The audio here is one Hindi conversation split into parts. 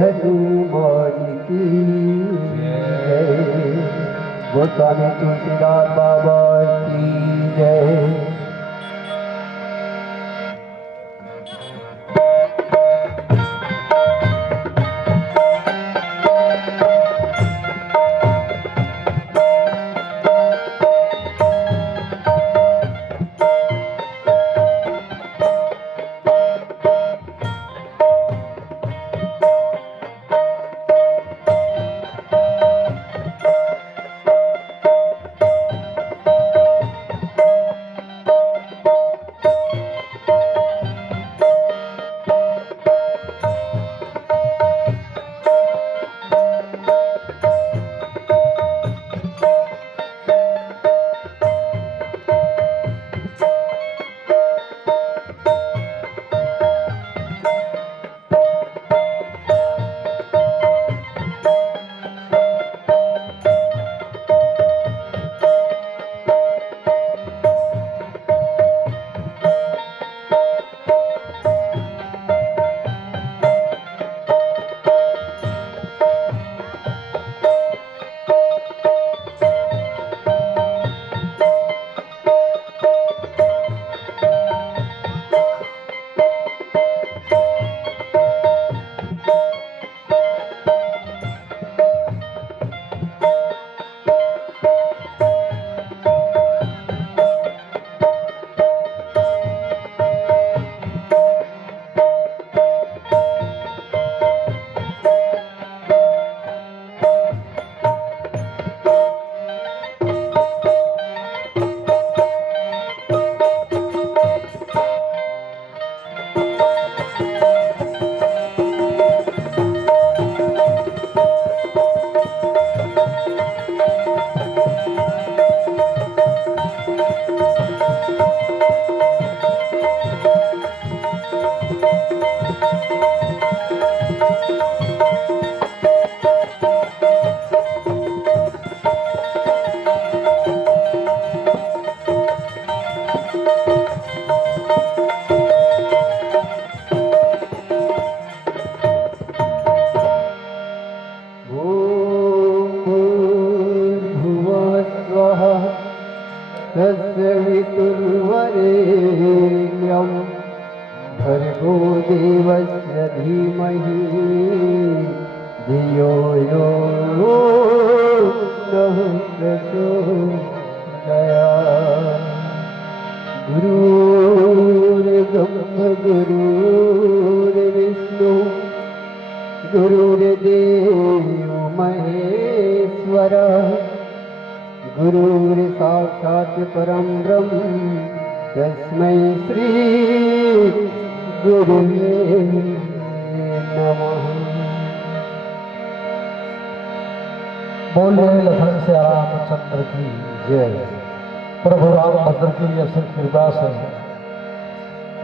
हनुमान की जय। गोस्वामी तुलसीदास बाबा की जय। तत्सवितुर्वरेण्यं भर्गो देवस्य धीमहि धियो यो नः प्रचोदयात्। गुरुर्ब्रह्मा गुरुर्विष्णु गुरुर्देवो महेश्वरः गुरुर्साक्षात् परं ब्रह्म तस्मै श्री गुरुवे नमः। बोलिए लखन से रामचंद्र की जय। प्रभु रामभद्र की असीम कृपा से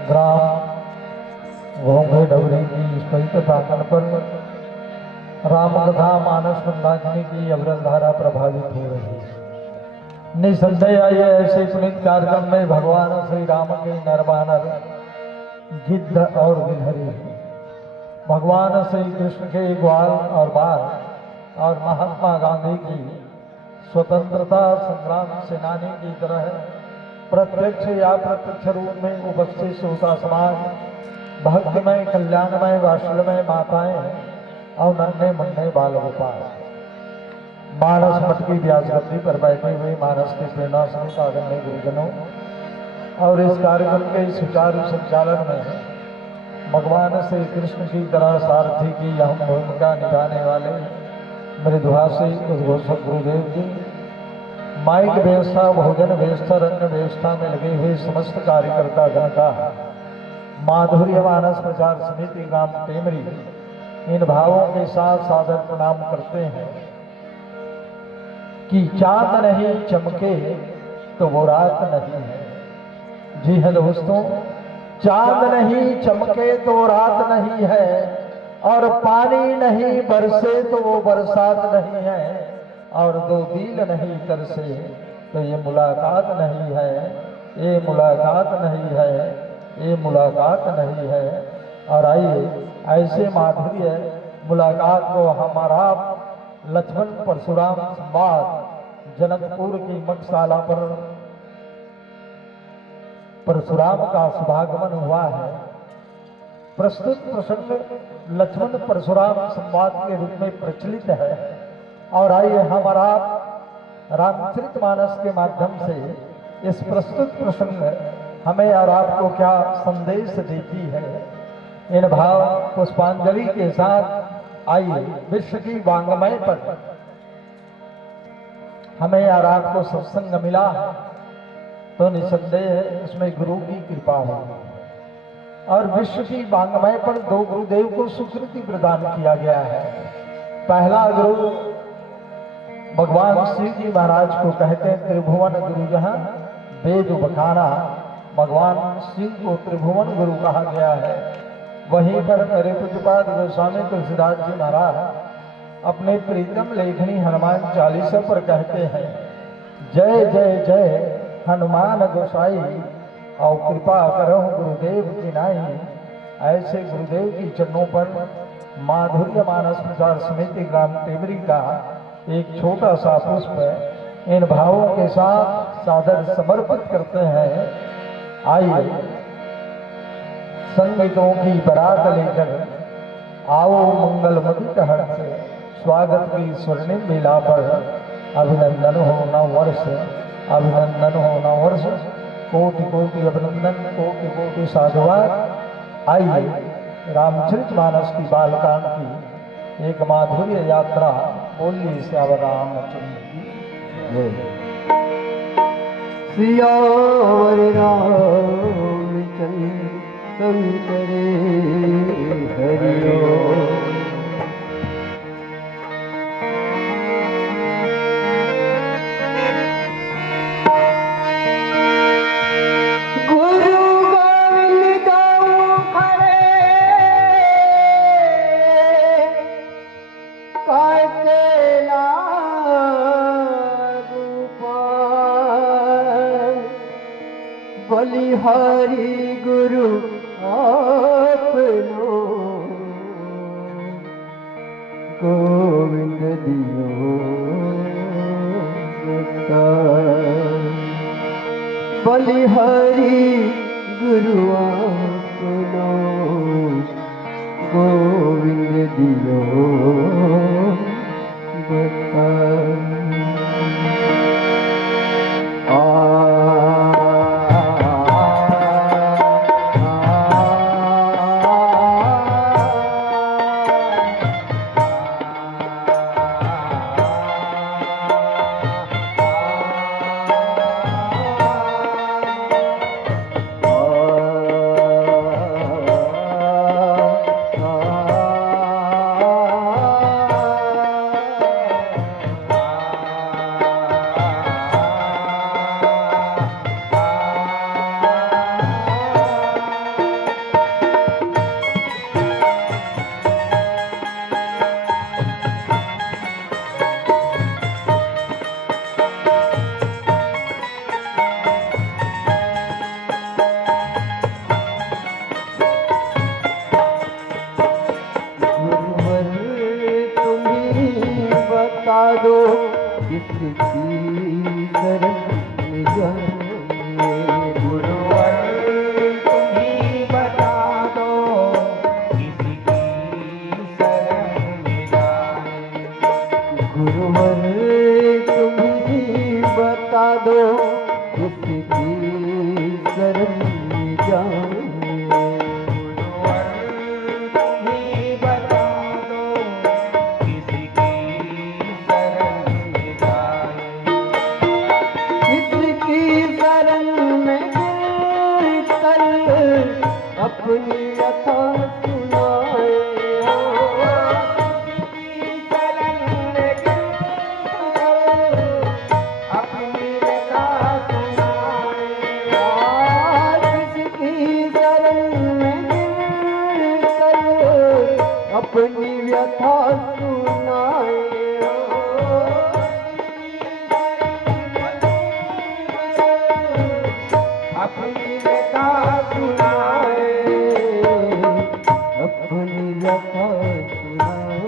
ग्राम घोंघे डबरी की स्पष्ट प्रांगण पर रामकथा मानस मंदाकिनी की अविरल धारा प्रभावित हो रही है। निसंदेह ये ऐसे पुनीत कार्यक्रम में भगवान श्री राम के नरवानर गिद्ध और गिलहरी, भगवान श्री कृष्ण के ग्वाल और बाल और महात्मा गांधी की स्वतंत्रता संग्राम सेनानी की तरह प्रत्यक्ष या प्रत्यक्ष रूप में उपस्थित श्रोता समाज, भक्तिमय कल्याणमय वात्सल्यमय माताएं और नन्हे मुन्ने बाल गोपाल, मानस मठ की व्यासगद्दी पर बैठे हुए मानस के प्रेरणा सहित आदरणीय गुरुजनों और इस कार्यक्रम के सुचारू संचालन में भगवान श्री कृष्ण की तरह सारथी की अहम भूमिका निभाने वाले मृदुभाषी उद्घोषक गुरुदेव जी, माइक व्यवस्था, भोजन व्यवस्था, रंग व्यवस्था में लगे हुए समस्त कार्यकर्ता गण का माधुर्य मानस प्रचार समिति ग्राम टेमरी इन भावों के साथ सादर प्रणाम करते हैं कि चांद नहीं चमके तो वो रात नहीं है। जी है दोस्तों, चांद नहीं चमके तो रात नहीं है, और पानी नहीं बरसे तो वो बरसात नहीं है, और दो दिल नहीं तरसे तो ये मुलाकात नहीं है, ये मुलाकात नहीं है, ये मुलाकात नहीं है। और आइए ऐसे माधुर्य मुलाकात को हमारा लक्ष्मण परशुराम संवाद जनकपुर की मठशाला पर परशुराम का शुभागमन हुआ है। प्रस्तुत प्रसंग लक्ष्मण परशुराम संवाद के रूप में प्रचलित है और आइए हमारा रामचरितमानस के माध्यम से इस प्रस्तुत प्रसंग हमें और आपको क्या संदेश देती है, इन भाव पुष्पांजलि के साथ आइए विश्व की वांग्मय पर हमें और आपको सत्संग मिला है तो निसंदेह इसमें गुरु की कृपा है। और विश्व की वांग्मय पर दो गुरुदेव को सुकृति प्रदान किया गया है। पहला गुरु भगवान शिव जी महाराज को कहते हैं त्रिभुवन गुरु, जहां वेद बखाना भगवान शिव को त्रिभुवन गुरु कहा गया है। वहीं पर मेरे पूज्यपाद गोस्वामी तुलसीदास जी महाराज अपने प्रीतम लेखनी हनुमान चालीसा पर कहते हैं, जय जय जय हनुमान गोसाई और कृपा करो गुरुदेव की नाई। ऐसे गुरुदेव की चरणों पर माधुर्य मानस प्रचार समिति ग्राम टेवरी का एक छोटा सा पुष्प इन भावों के साथ सादर समर्पित करते हैं। आइए संगीतों की बारात लेकर आओ मंगल मदित हर्ष, स्वागत की स्वर्णिम मेला पर अभिनंदन हो नव वर्ष, अभिनंदन हो नव वर्ष, कोटि कोटि अभिनंदन, कोटि कोटि साधुवाद। आइए रामचरितमानस की बालकांड की एक माधुर्य यात्रा बोलिए श्याम रामचंद्र की जय। सियावर रामचंद्र शंकर हरिओ। बलिहारी गुरु आपनो गोविंद दियो बलिहारी गुरु आपनो गोविंद दियो बता। दो किसकी शरण में जाए, गुरुवर तुम ही बता दो किसकी शरण में जाए, गुरुवर तुम ही बता दो किसकी शरण में जाए। अपनी व्यथा सुनाए, अपनी व्यथा सुनाए, किसकी शरण में गिरकर अपनी व्यथा सुनाए। अपनी व्यथा सुनाए, अपनी व्यथा सुनाए।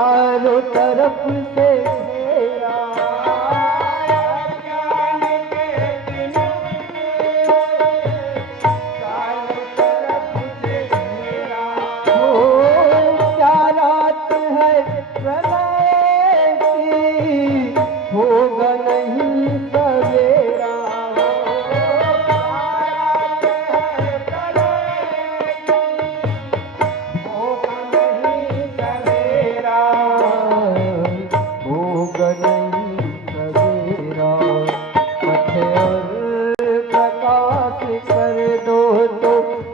चारों तरफ से घेरा ज्ञान के दिन चारों तरफ से घेरा हो क्या रात है प्रलय की होगा नहीं सवेरा रात है प्रलय होगा नहीं सवेरा होगा नहीं सवेरा पथ और प्रकाश कर दो तो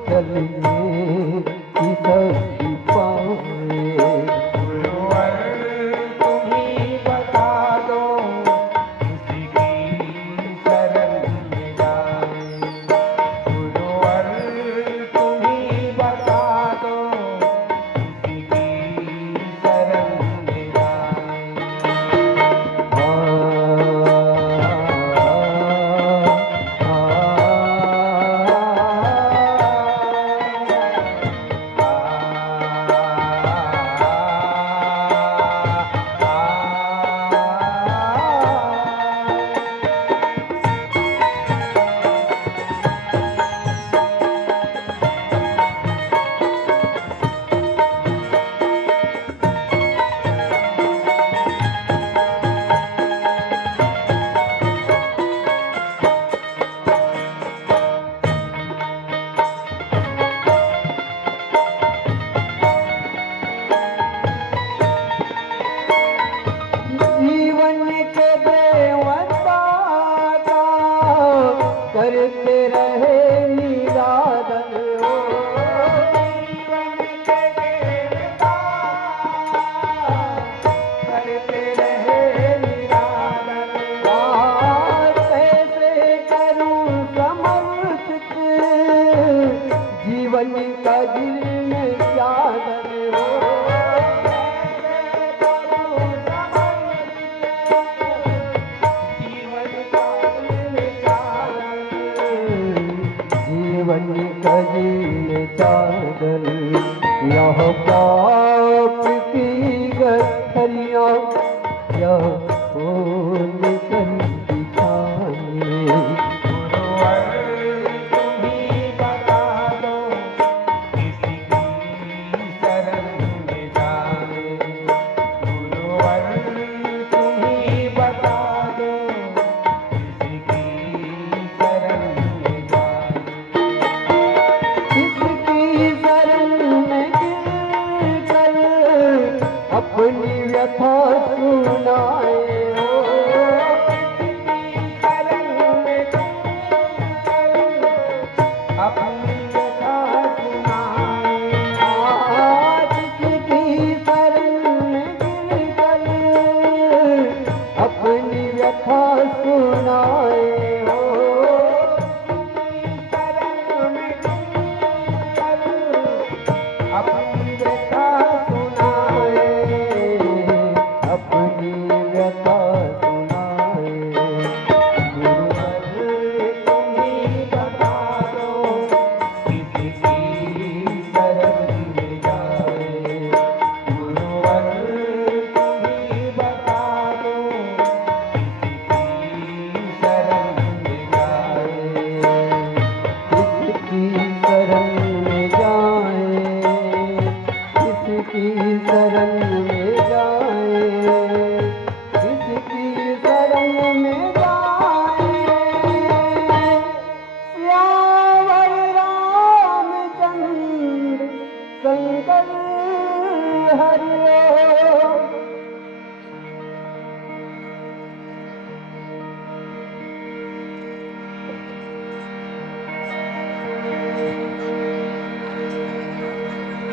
चलिए कि सब पाए गुरुवर तुम ही बता दो किसी की शरण में जाए गुरुवर तुम ही बता दो किसी की शरण में जाए जीवन के देवता का करते रहे निरादन हो जीवन के देवता करते रहे निरादन कैसे करूं समर्पित जीवन का दिल में साधन हो जीवन का दिल चादर यह पाप की गठरिया यह खोल कर दिखाए गुरुवर तुम ही बता दो किसी की शरण में जाए गुरुवर तुम ही बता दो किसी की शरण में जाए किसकी शरण में गिरकर अपनी व्यथा सुनाए हो अपनी व्यथा सुनाए किसकी शरण में गिरकर अपनी व्यथा सुनाए हो अपनी व्यथा अपनी व्यथा सुनाए गुरुवर तुम ही बता दो किसी की शरण में जाए गुरुवर तुम ही बता दो किसी की शरण में जाए किसकी शरण में जाए किसकी शरण में जाए किसकी शरण में जाए श्यावर रामचंद्र शंकर हरि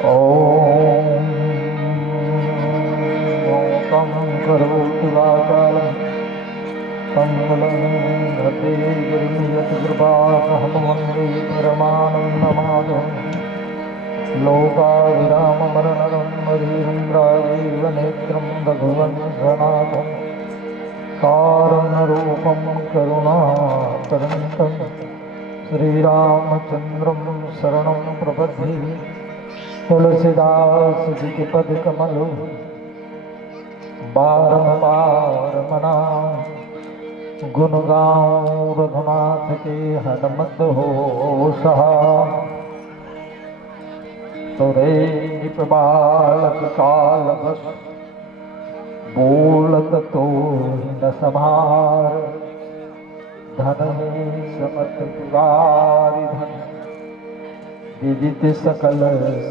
ओम। ॐ ॐ करोतु वाचालं मङ्गलं घटे गिरियत्कृपासहं वन्दे परमानन्दमाधवं लोकाविराममरणं मरीन्द्राजीवनेत्रं भगवन् सनाथं कारुण्यरूपं करुणाकरन्तं श्रीरामचन्द्रं शरणं प्रपद्ये तुलसीदास जी के पद कमल बारंबार मना गुण गाऊं रघुनाथ के हनुमत हो सहा तुरे निप बालक काल बस बोलत तो न समार धन ही समत पुरारी धन विदित सकल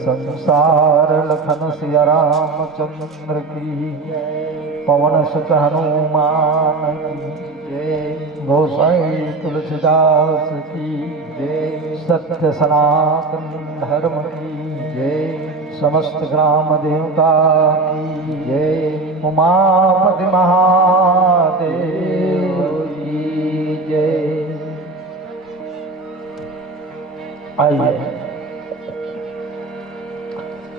संसार लखन सिया रामचंद्र की पवन सुत हनुमान की जय गोसाई तुलसीदास की जय सत्य सनातन धर्म की जय समस्त ग्राम देवता की जय उमापति महादेव की जय। आइए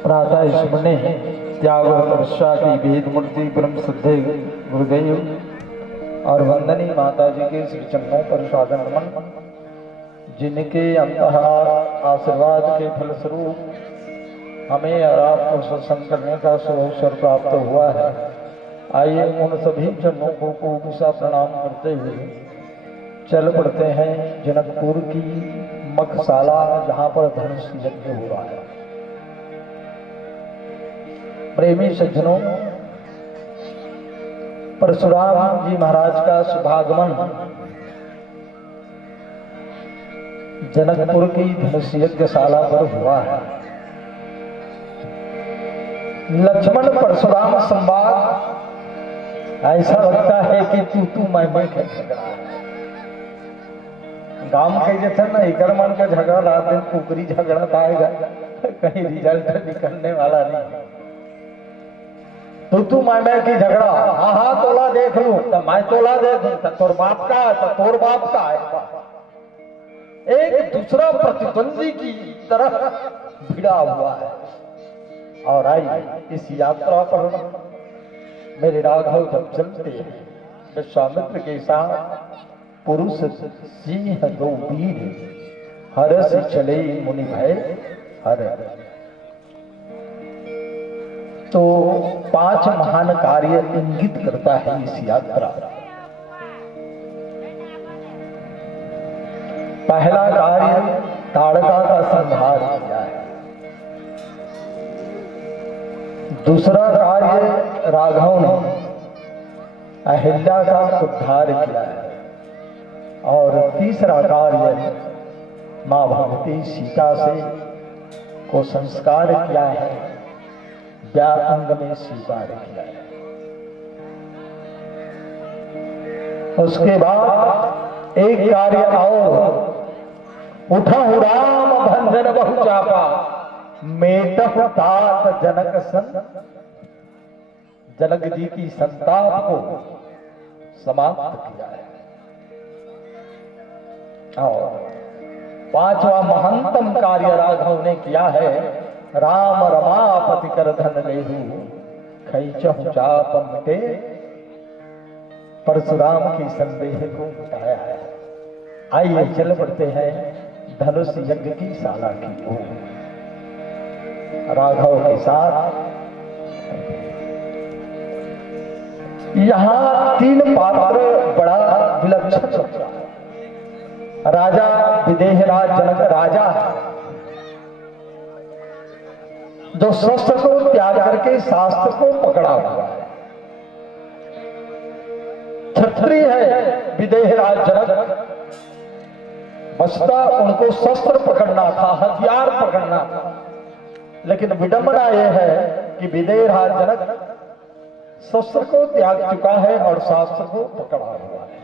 प्रातः स्मरणे त्याग और तपस्या की भेद मूर्ति परम सिद्धे गुरुदेव और वंदनी माता जी के श्री चरणों पर सादर नमन। जिनके अंतहार आशीर्वाद के फलस्वरूप हमें और आपको सत्संग करने का सुअवसर प्राप्त हुआ है। आइए उन सभी चरणों को कोटि प्रणाम करते हुए चल पड़ते हैं जनकपुर की मखशाला, जहाँ पर धनुष यज्ञ हो रहा है। प्रेमी सज्जनों, परशुराम जी महाराज का शुभागमन जनकपुर की धनुष यज्ञशाला पर हुआ है। लक्ष्मण परशुराम संवाद ऐसा लगता है कि तू मैं का झगड़ा है। गांव के जैसे ना इकर मन का झगड़ा रात दिन कुकरी झगड़ा आएगा, कहीं रिजल्ट निकलने वाला नहीं। तू मैं की झगड़ा, हाँ तोला देख लू तो मैं तोला देख लू, तोर बाप का है तो तोर बाप का है। एक दूसरा प्रतिद्वंदी की तरह भिड़ा हुआ है। और आई इस यात्रा पर मेरे राघव जब चलते हैं विश्वामित्र के साथ पुरुष सिंह दो वीर हरस चले मुनि भय हर। तो 5 महान कार्य इंगित करता है इस यात्रा। पहला कार्य ताड़का का संहार किया है। दूसरा कार्य राघव ने अहिल्या का उद्धार किया है। और तीसरा कार्य मां भगवती सीता से को संस्कार किया है, व्याअंग में स्वीकार किया है। उसके बाद एक कार्य और, उठहु राम भंजन बहु चापा मेटहु तात जनक सन। जनक जी की संताप को समाप्त किया है। और 5वां महंतम कार्य राघव ने किया है, राम रमापति कर धन लेहु खैचहु चाप मिटे। परशुराम की संदेह को मिटाया है। आइए चल पड़ते हैं धनुष यज्ञ की शाला की ओर। राघव के साथ यहाँ 3 पात्र बड़ा विलक्षण लगता है। राजा विदेहराज जनक राजा जो शस्त्र को त्याग करके शास्त्र को पकड़ा हुआ है। क्षत्रिय है विदेहराज जनक, बसता उनको शस्त्र पकड़ना था, हथियार पकड़ना था। लेकिन विडंबना यह है कि विदेहराज जनक शस्त्र को त्याग चुका है और शास्त्र को पकड़ा हुआ है।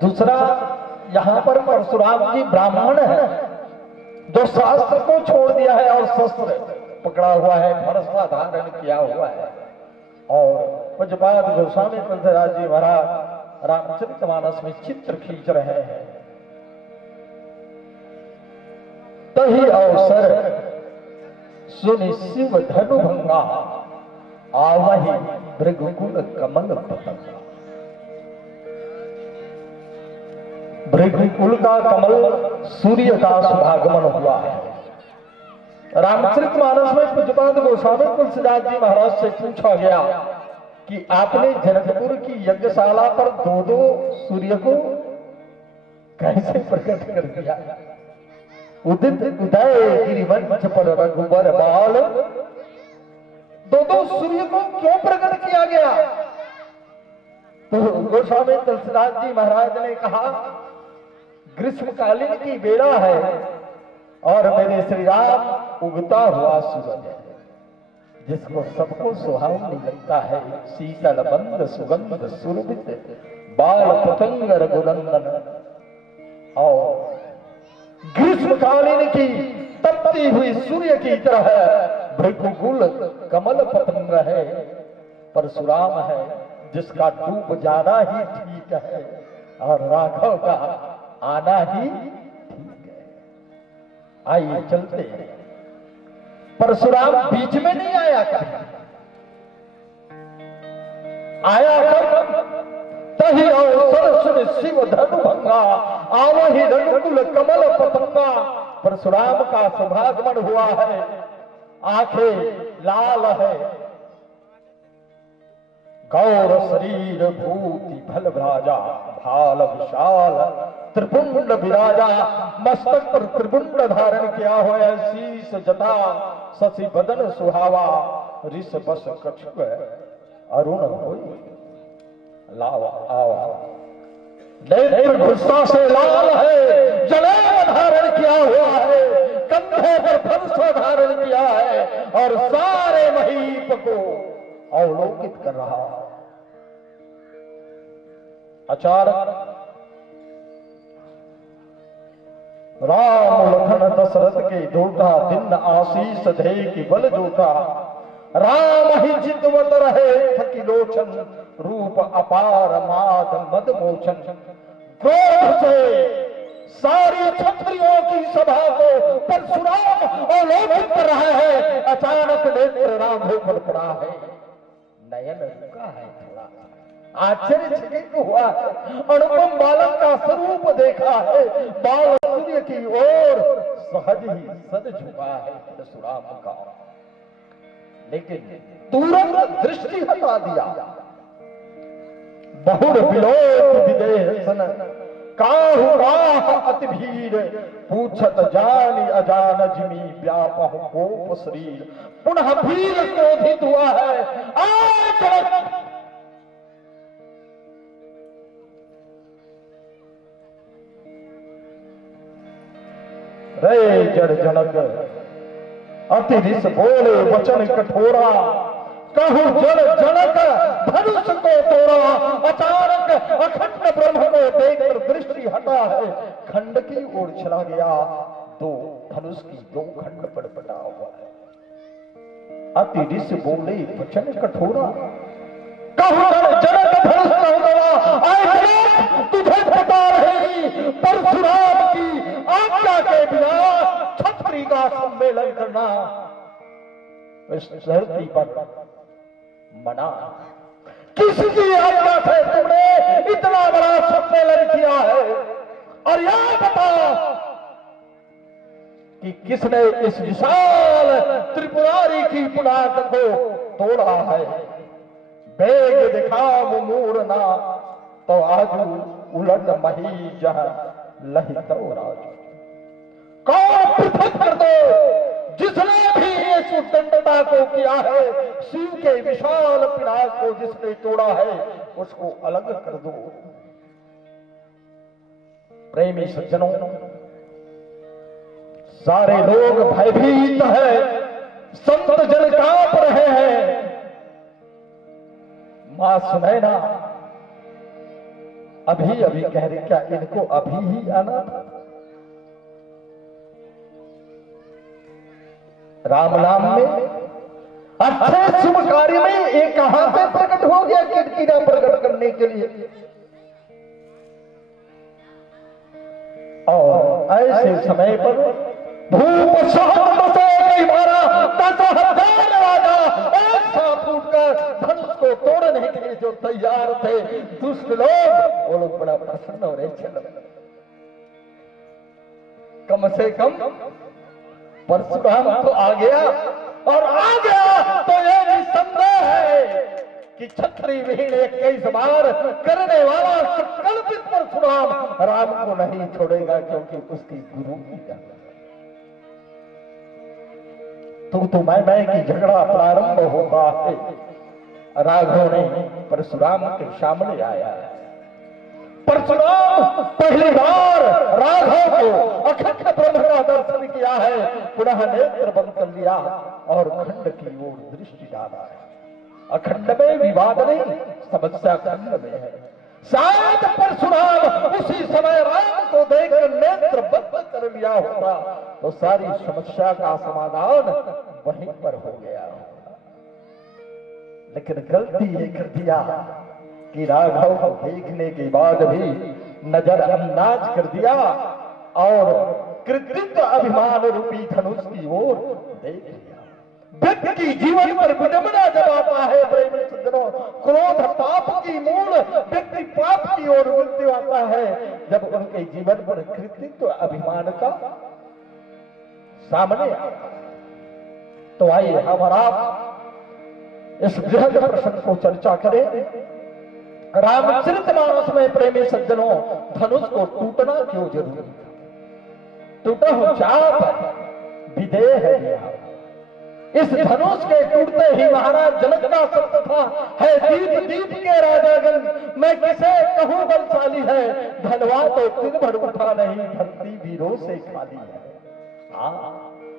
दूसरा, यहां पर परशुराम जी ब्राह्मण है जो शास्त्र को छोड़ दिया है और शस्त्र पकड़ा हुआ है, फरसा धारण किया हुआ है। और पूज्यपाद गोस्वामी तुलसीदास जी महाराज रामचरितमानस में चित्र खींच रहे हैं। तही अवसर सुनि शिव धनु भंगा आवहि भृगुकुल कमल पतंगा। भृगुकुल का कमल सूर्य का शुभागमन हुआ है। रामचरितमानस में पूज्यपाद गोस्वामी तुलसीदास जी महाराज से पूछा गया कि आपने जनकपुर की यज्ञशाला पर दो सूर्य को कैसे प्रकट कर दिया? उदित उदय गिरिवंश पर रघुबर बाल, दो सूर्य को क्यों प्रकट किया गया? तो गोस्वामी तुलसीदास जी महाराज ने कहा, ग्रीष्मकालीन की बेला है और मेरे श्री राम उगता हुआ सूरज है, जिसको सबको सुहावनी लगता है। शीतल बंद सुगंध सुरभित बाल पतंग रघुनंदन। और ग्रीष्मकालीन की तपती हुई सूर्य की तरह भृगुकुल कमल पतंग है, परशुराम है जिसका डूब जाना ही ठीक है और राघव का आना ही ठीक है। आइए चलते हैं। परशुराम बीच में नहीं आया कभी, आया कब? तही अवसर सुन शिव धनु भंगा, आवहि रघुकुल कमल पतंगा। परशुराम का शुभागमन हुआ है, आंखें लाल है, गौर शरीर भूति भल भ्राजा, भाल विशाल त्रिपुंड विराजा। मस्तक पर त्रिपुंड धारण किया हुआ है, शीश जटा शशि बदन सुहावा, ऋष बस कछुआ अरुण होई लावा आवा। नेत्र गुस्सा से लाल है, जनेऊ धारण किया हुआ है, कंधे पर धनुष धारण किया है और सारे महीप को अवलोकित कर रहा है। अचानक राम लखन दशरथ के दोटा, दिन आशीष धे की बल जोटा। राम ही जितवत रहे थकी लोचन, रूप अपार माद मद मोचन। क्रोध से सारी क्षत्रियों की सभा को परशुराम अवलोकित कर रहा है। अचानक नेत्र राघव पर पड़ा है, नयन रुका है थोड़ा, आश्चर्यचकित हुआ है, अनुपम बालक का स्वरूप देखा है। बाल सूर्य की ओर सहज ही सद झुका है परशुराम का, लेकिन तुरंत दृष्टि हटा दिया। बहुर विलोक विदेह सन, काहु राह अति भीड़। पूछत जानी अजान जिमी, व्यापह कोप शरीर। पुनः भीड़ क्रोधित हुआ है, आज रे जड़ जनक अति रिस बोले वचन कठोरा। कहूं जड़ जनक धनुष को तोड़ा। अचानक अखंड ब्रह्म को देखकर दृष्टि हटा है, खंड की ओर चला गया। दो धनुष की दो खंड पर बटा हुआ है। अति रिस बोले वचन कठोरा। कहूं जड़ जनक धनुष को तोड़ा। आए तुझे पता रहेगी परशुराम की आज्ञा के बिना क्षत्रिय का सम्मेलन करना इस धरती पर मना। किसकी आज्ञा से तुमने इतना बड़ा सम्मेलन किया है? और यह बता कि किसने इस विशाल त्रिपुरारी की पुनाक को तोड़ा है? बेग दिखा मुमूरना, तो आजू उलट मही जहां लहित राजू। कौन पृथक कर दो जिसने भी इस उद्दंडता को किया है, शिव के विशाल पिनाक को जिसने तोड़ा है, उसको अलग कर दो। प्रेमी सज्जनों, सारे लोग भयभीत है, संत जन कांप रहे हैं। मां सुनैना अभी अभी कह रही, क्या इनको अभी ही आना था? राम नाम में अच्छे शुभ कार्य में एक कहां से प्रकट हो गया किरकिरा प्रकट करने के लिए। और ऐसे समय पर भूप शहर बसे कई मारा, 10,000 राजा एक साथ उठकर धनुष को तोड़ने के लिए जो तैयार थे, दुष्ट लोग, वो लोग बड़ा प्रसन्न हो रहे। चलो कम से कम परशुराम तो आ गया, और आ गया तो ये निसंदेह है कि छत्री विहीन 21 बार करने वाला संकल्पित परशुराम राम को नहीं छोड़ेगा, क्योंकि उसकी गुरु की जान। तो मैं की झगड़ा प्रारंभ होता है। राघव ने परशुराम के सामने आया। परशुराम पहली बार राघव को अखंड ब्रह्म का दर्शन किया है, पुनः नेत्र बंद कर लिया और खंड की ओर दृष्टि डाला है। अखंड में विवाद नहीं, समस्या खंड में है। शायद परशुराम उसी समय राम को देखकर नेत्र बंद कर लिया होता तो सारी समस्या का समाधान वहीं पर हो गया होता। लेकिन गलती ये कर दिया कि राघव को देखने के बाद भी नजरअंदाज कर दिया और कृतित्व अभिमान रूपी धनुष की ओर देख लिया। व्यक्ति की जीवन पर विडंबना जब आता है प्रेमी सज्जनों, क्रोध पाप की मूल, व्यक्ति पाप की ओर मृत्यु आता है जब उनके जीवन पर कृतित्व अभिमान का सामने आता है। तो आइए हम और आप इस बृहद प्रसंग को चर्चा करें। रामचरितमानस में प्रेमी सज्जनों, धनुष को टूटना क्यों जरूरी था? टूटा हो चाप विदेह है। इस धनुष के टूटते ही महाराज जनक का शब्द था, है दीप दीप के राजागण, मैं किसे कहूं बलशाली है, धनवा तो दिन भर उठा नहीं, धरती वीरों से खाली है।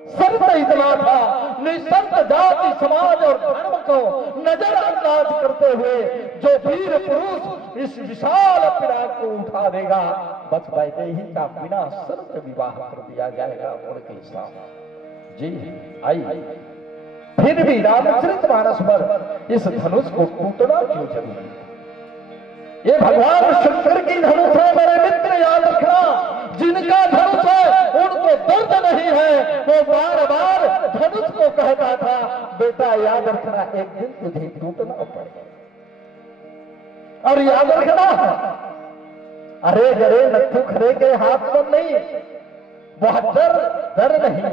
शर्त इतना था, निशर्त जाति समाज और धर्म को नजरअंदाज करते हुए जो वीर पुरुष इस विशाल पिनाक को उठा देगा, बस वैदेही का बिना शर्त विवाह कर दिया जाएगा उनके साथ। जी आई फिर भी रामचरितमानस पर इस धनुष को टूटना क्यों जरूरी? ये भगवान शंकर की धनुष है मेरे मित्र, याद रखना। जिनका धनुष है उनको दर्द नहीं है। वो बार बार धनुष को कहता था, बेटा याद रखना एक दिन तुझे टूटना पड़ेगा। और याद रखना, अरे गरे नथु खरे के हाथ पर नहीं, वह डर नहीं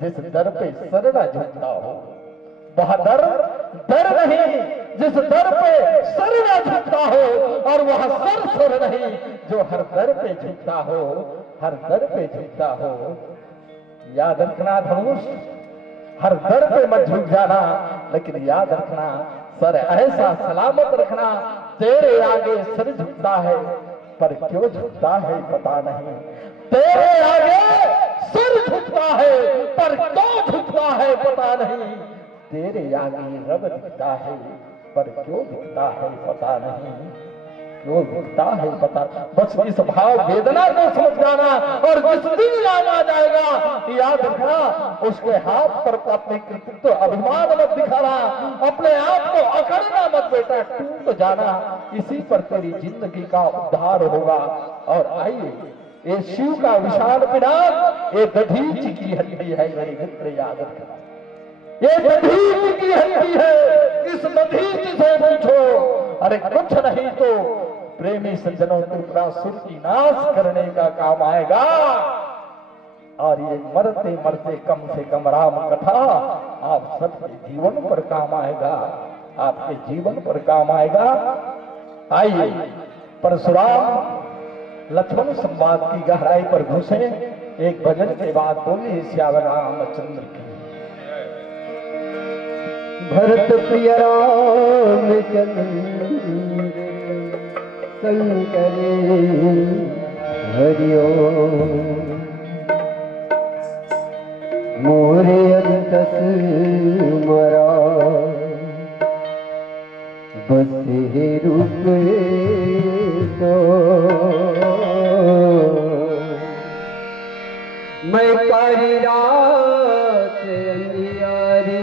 जिस दर पे सर न झुकता हो। वह डर नहीं जिस दर पे सर न झुकता हो, और वह सर नहीं जो हर दर पे झुकता हो, हर दर पे झुकता हो। याद रखना धनुष, हर दर पे मत झुक जाना, लेकिन याद रखना सर ऐसा सलामत रखना। तेरे आगे सर झुकता है पर क्यों झुकता है पता नहीं, तेरे आगे सर झुकता है पर क्यों झुकता है पता नहीं, तेरे आगे रब दिखता है पर क्यों दिखता है पता नहीं, क्यों दिखता है पता। बस इस भाव वेदना को समझ जाना, और जिस दिन याद आ जाएगा याद रखना, उसके हाथ पर अपने कृतित्व अभिमान मत दिखाना, अपने आप को अकड़ना मत बेटा, टूट जाना। इसी पर तेरी जिंदगी का उद्धार होगा। और आइए, ये शिव का विशाल पिनाक, ये दधीच की हड्डी है मेरे मित्र, याद रखना ये दधीच की हड्डी है। इस दधीच से पूछो, अरे कुछ नहीं तो प्रेमी सज्जनों त्रिपुरासुर की नाश करने का काम आएगा। और ये मरते मरते कम से कम राम कथा आप सबके जीवन पर काम आएगा, आपके जीवन पर काम आएगा। आइए परशुराम लक्ष्मण संवाद की गहराई पर घुसे। एक भजन के बाद बोले श्याम रामचंद्र की। भरत प्रिय रामचंद्र शंकरे हरिओ, मोरे अंतस मरा बसे रूप तो, मैं कारी रात अंधियारी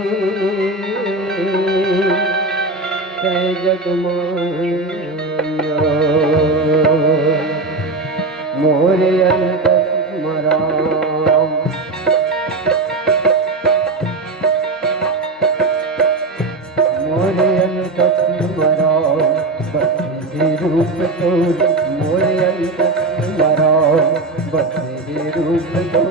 जगमाया, मोरे अंतस मरा मोरे अंतस मरा बसे रूप तो, मोरे अंतस मरा बसे ही रूप दो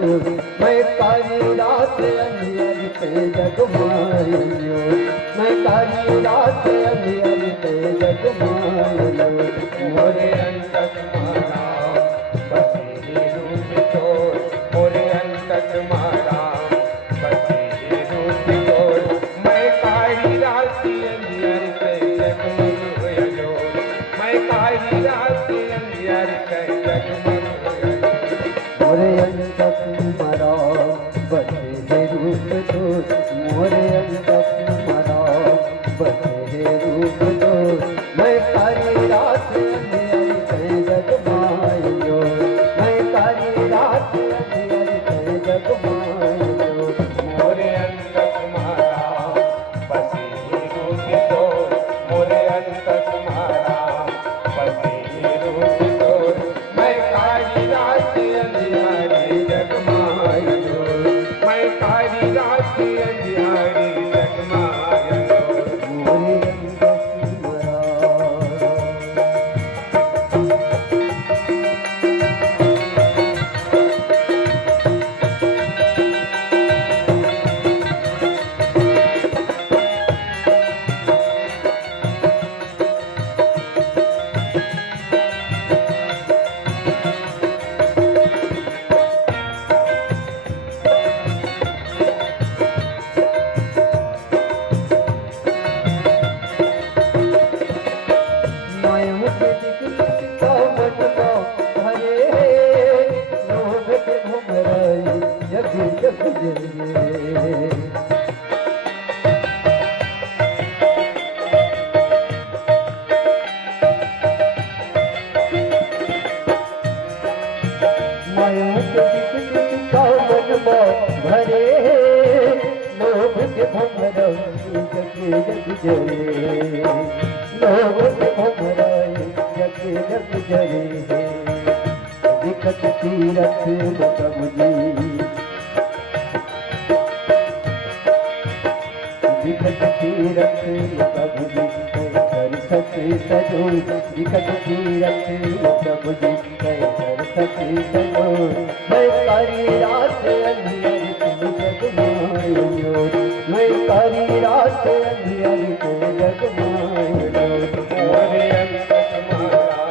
मैं कारी रात अंधियारी पे जगमायो मैं कारी रात अंधियारी पे जगमायो मोरे अंतक मारा बसे ही रूप तोर मोरे अंतक मारा बसे ही रूप तोर मैं कारी रात अंधियारी पे जगमगायो मैं कारी रात अंधियारी पे जगमगायो मोरे अंतक मरा बसे हे रूप दो मोरे अंतक मरा बसे हे रूप दो मैं कारी रात अंधियारी पे जगमायो मैं कारी रात अंधियारी पे जगमायो मोरे अंतक मारा बसे ही रूप तोर मोरे अंतक मारा बसे ही रूप तोर मैं कारी रात अंधियारी जगमायो मैं कारी रात अंधियारी जगमायो मोरे अंतक मरा मायों के दिखता मनवा हरे लोभ के घुमराई जग जग जगे मायों के दिखता मनवा भरे लोभ के घुमराई जग जग जगे लोभ के घुमराई जग जग जगे दिखत तीरथ मतलब जी दिखत तीरथ मतलब जी कर सके सजो दिखत तीरथ मतलब जी कर सके सजो मैं कारी रात अंधियारी पे जगमायो मैं कारी रात अंधियारी पे जगमायो मोरे अंतक मारा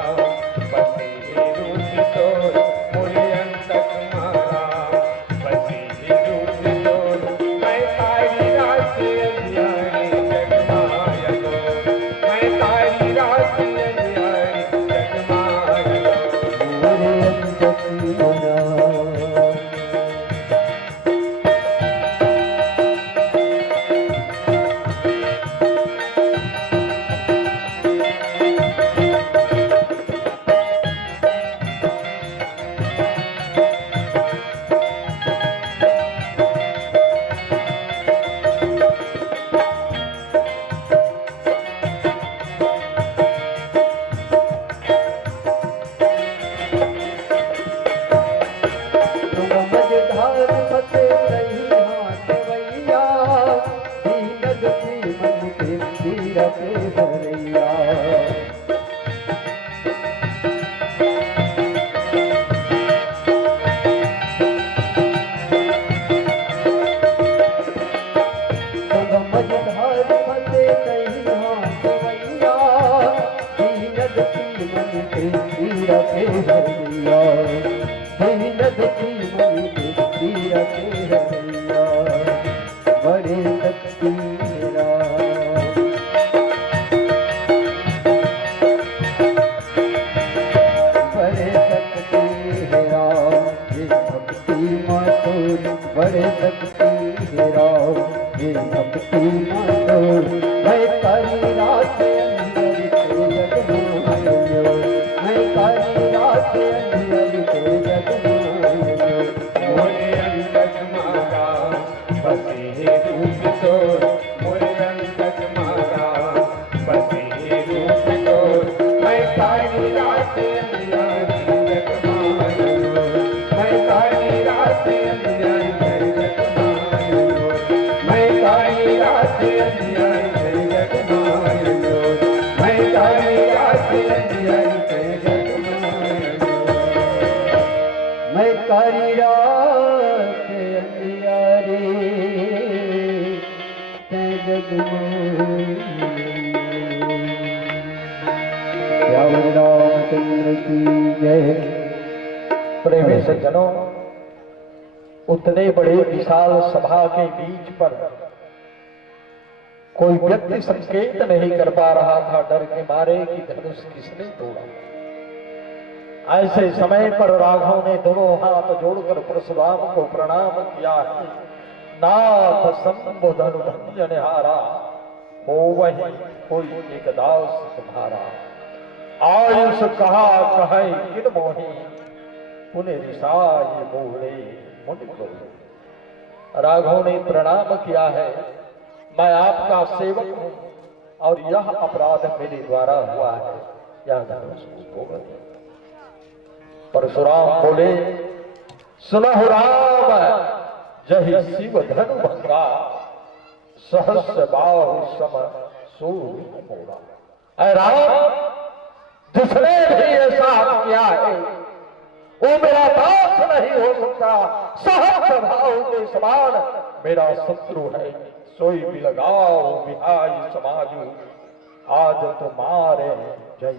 बसे ही रूप तोर मोरे अंतक मारा बसे ही रूप तोर मैं कारी रात अंधियारी जगमायो मैं कारी रात अंधियारी जगमायो मोरे अंतक मरा तुम मझधार फसे नहीं हाथ वैया दीनद की मन के तीरा पे भरैया तुम मझधार फसे नहीं हाथ वैया दीनद की मन के तीरा पे भरैया दीनद की मन के तीरा पे भरैया बड़े शक्ति मेरा बड़े शक्ति हेरा ये भक्ति मातोर बड़े शक्ति हेरा ये भक्ति मातोर मैं कारी रात अंधियारी पे जगमायो मैं कारी रात अंधियारी पे जगमायो मोरे अंतक मारा बसे ही रूप तोर मोरे अंतक मारा बसे ही रूप तोर मैं कारी रात अंधियारी जगमायो मैं कारी रात अंधियारी जगमायो मैं कारी रात अंधियारी जगमायो श्याम रामचंद्र की जय। प्रेमी सज्जनों, उतने बड़े विशाल सभा के बीच पर कोई व्यक्ति संकेत नहीं कर पा रहा था डर के मारे कि धनुष किसने तोड़ा। ऐसे समय पर राघव ने दोनों हाथ जोड़कर परशुराम को प्रणाम किया है। नाथ संबोधन भंजनहारा, हो वही कोई एक दास तुम्हारा। आयुष कहा कहे किन मोही, पुण्य रिसाय बोले मुनि बोले। राघव ने प्रणाम किया है, मैं आपका सेवक हूं और यह अपराध मेरे द्वारा हुआ है, यह धनुष तोड़। परशुराम बोले, सुनहु राम जहि शिव धनु भंगा, सहस्र बाहु सम सूर्य मोरा। ऐ राम, जिसने भी ऐसा किया है वो मेरा दास नहीं हो सकता। सहस्र बाहु के समान मेरा शत्रु है। सोई भी लगाओ बिहाई समाजू, आज तुम्हारे जय।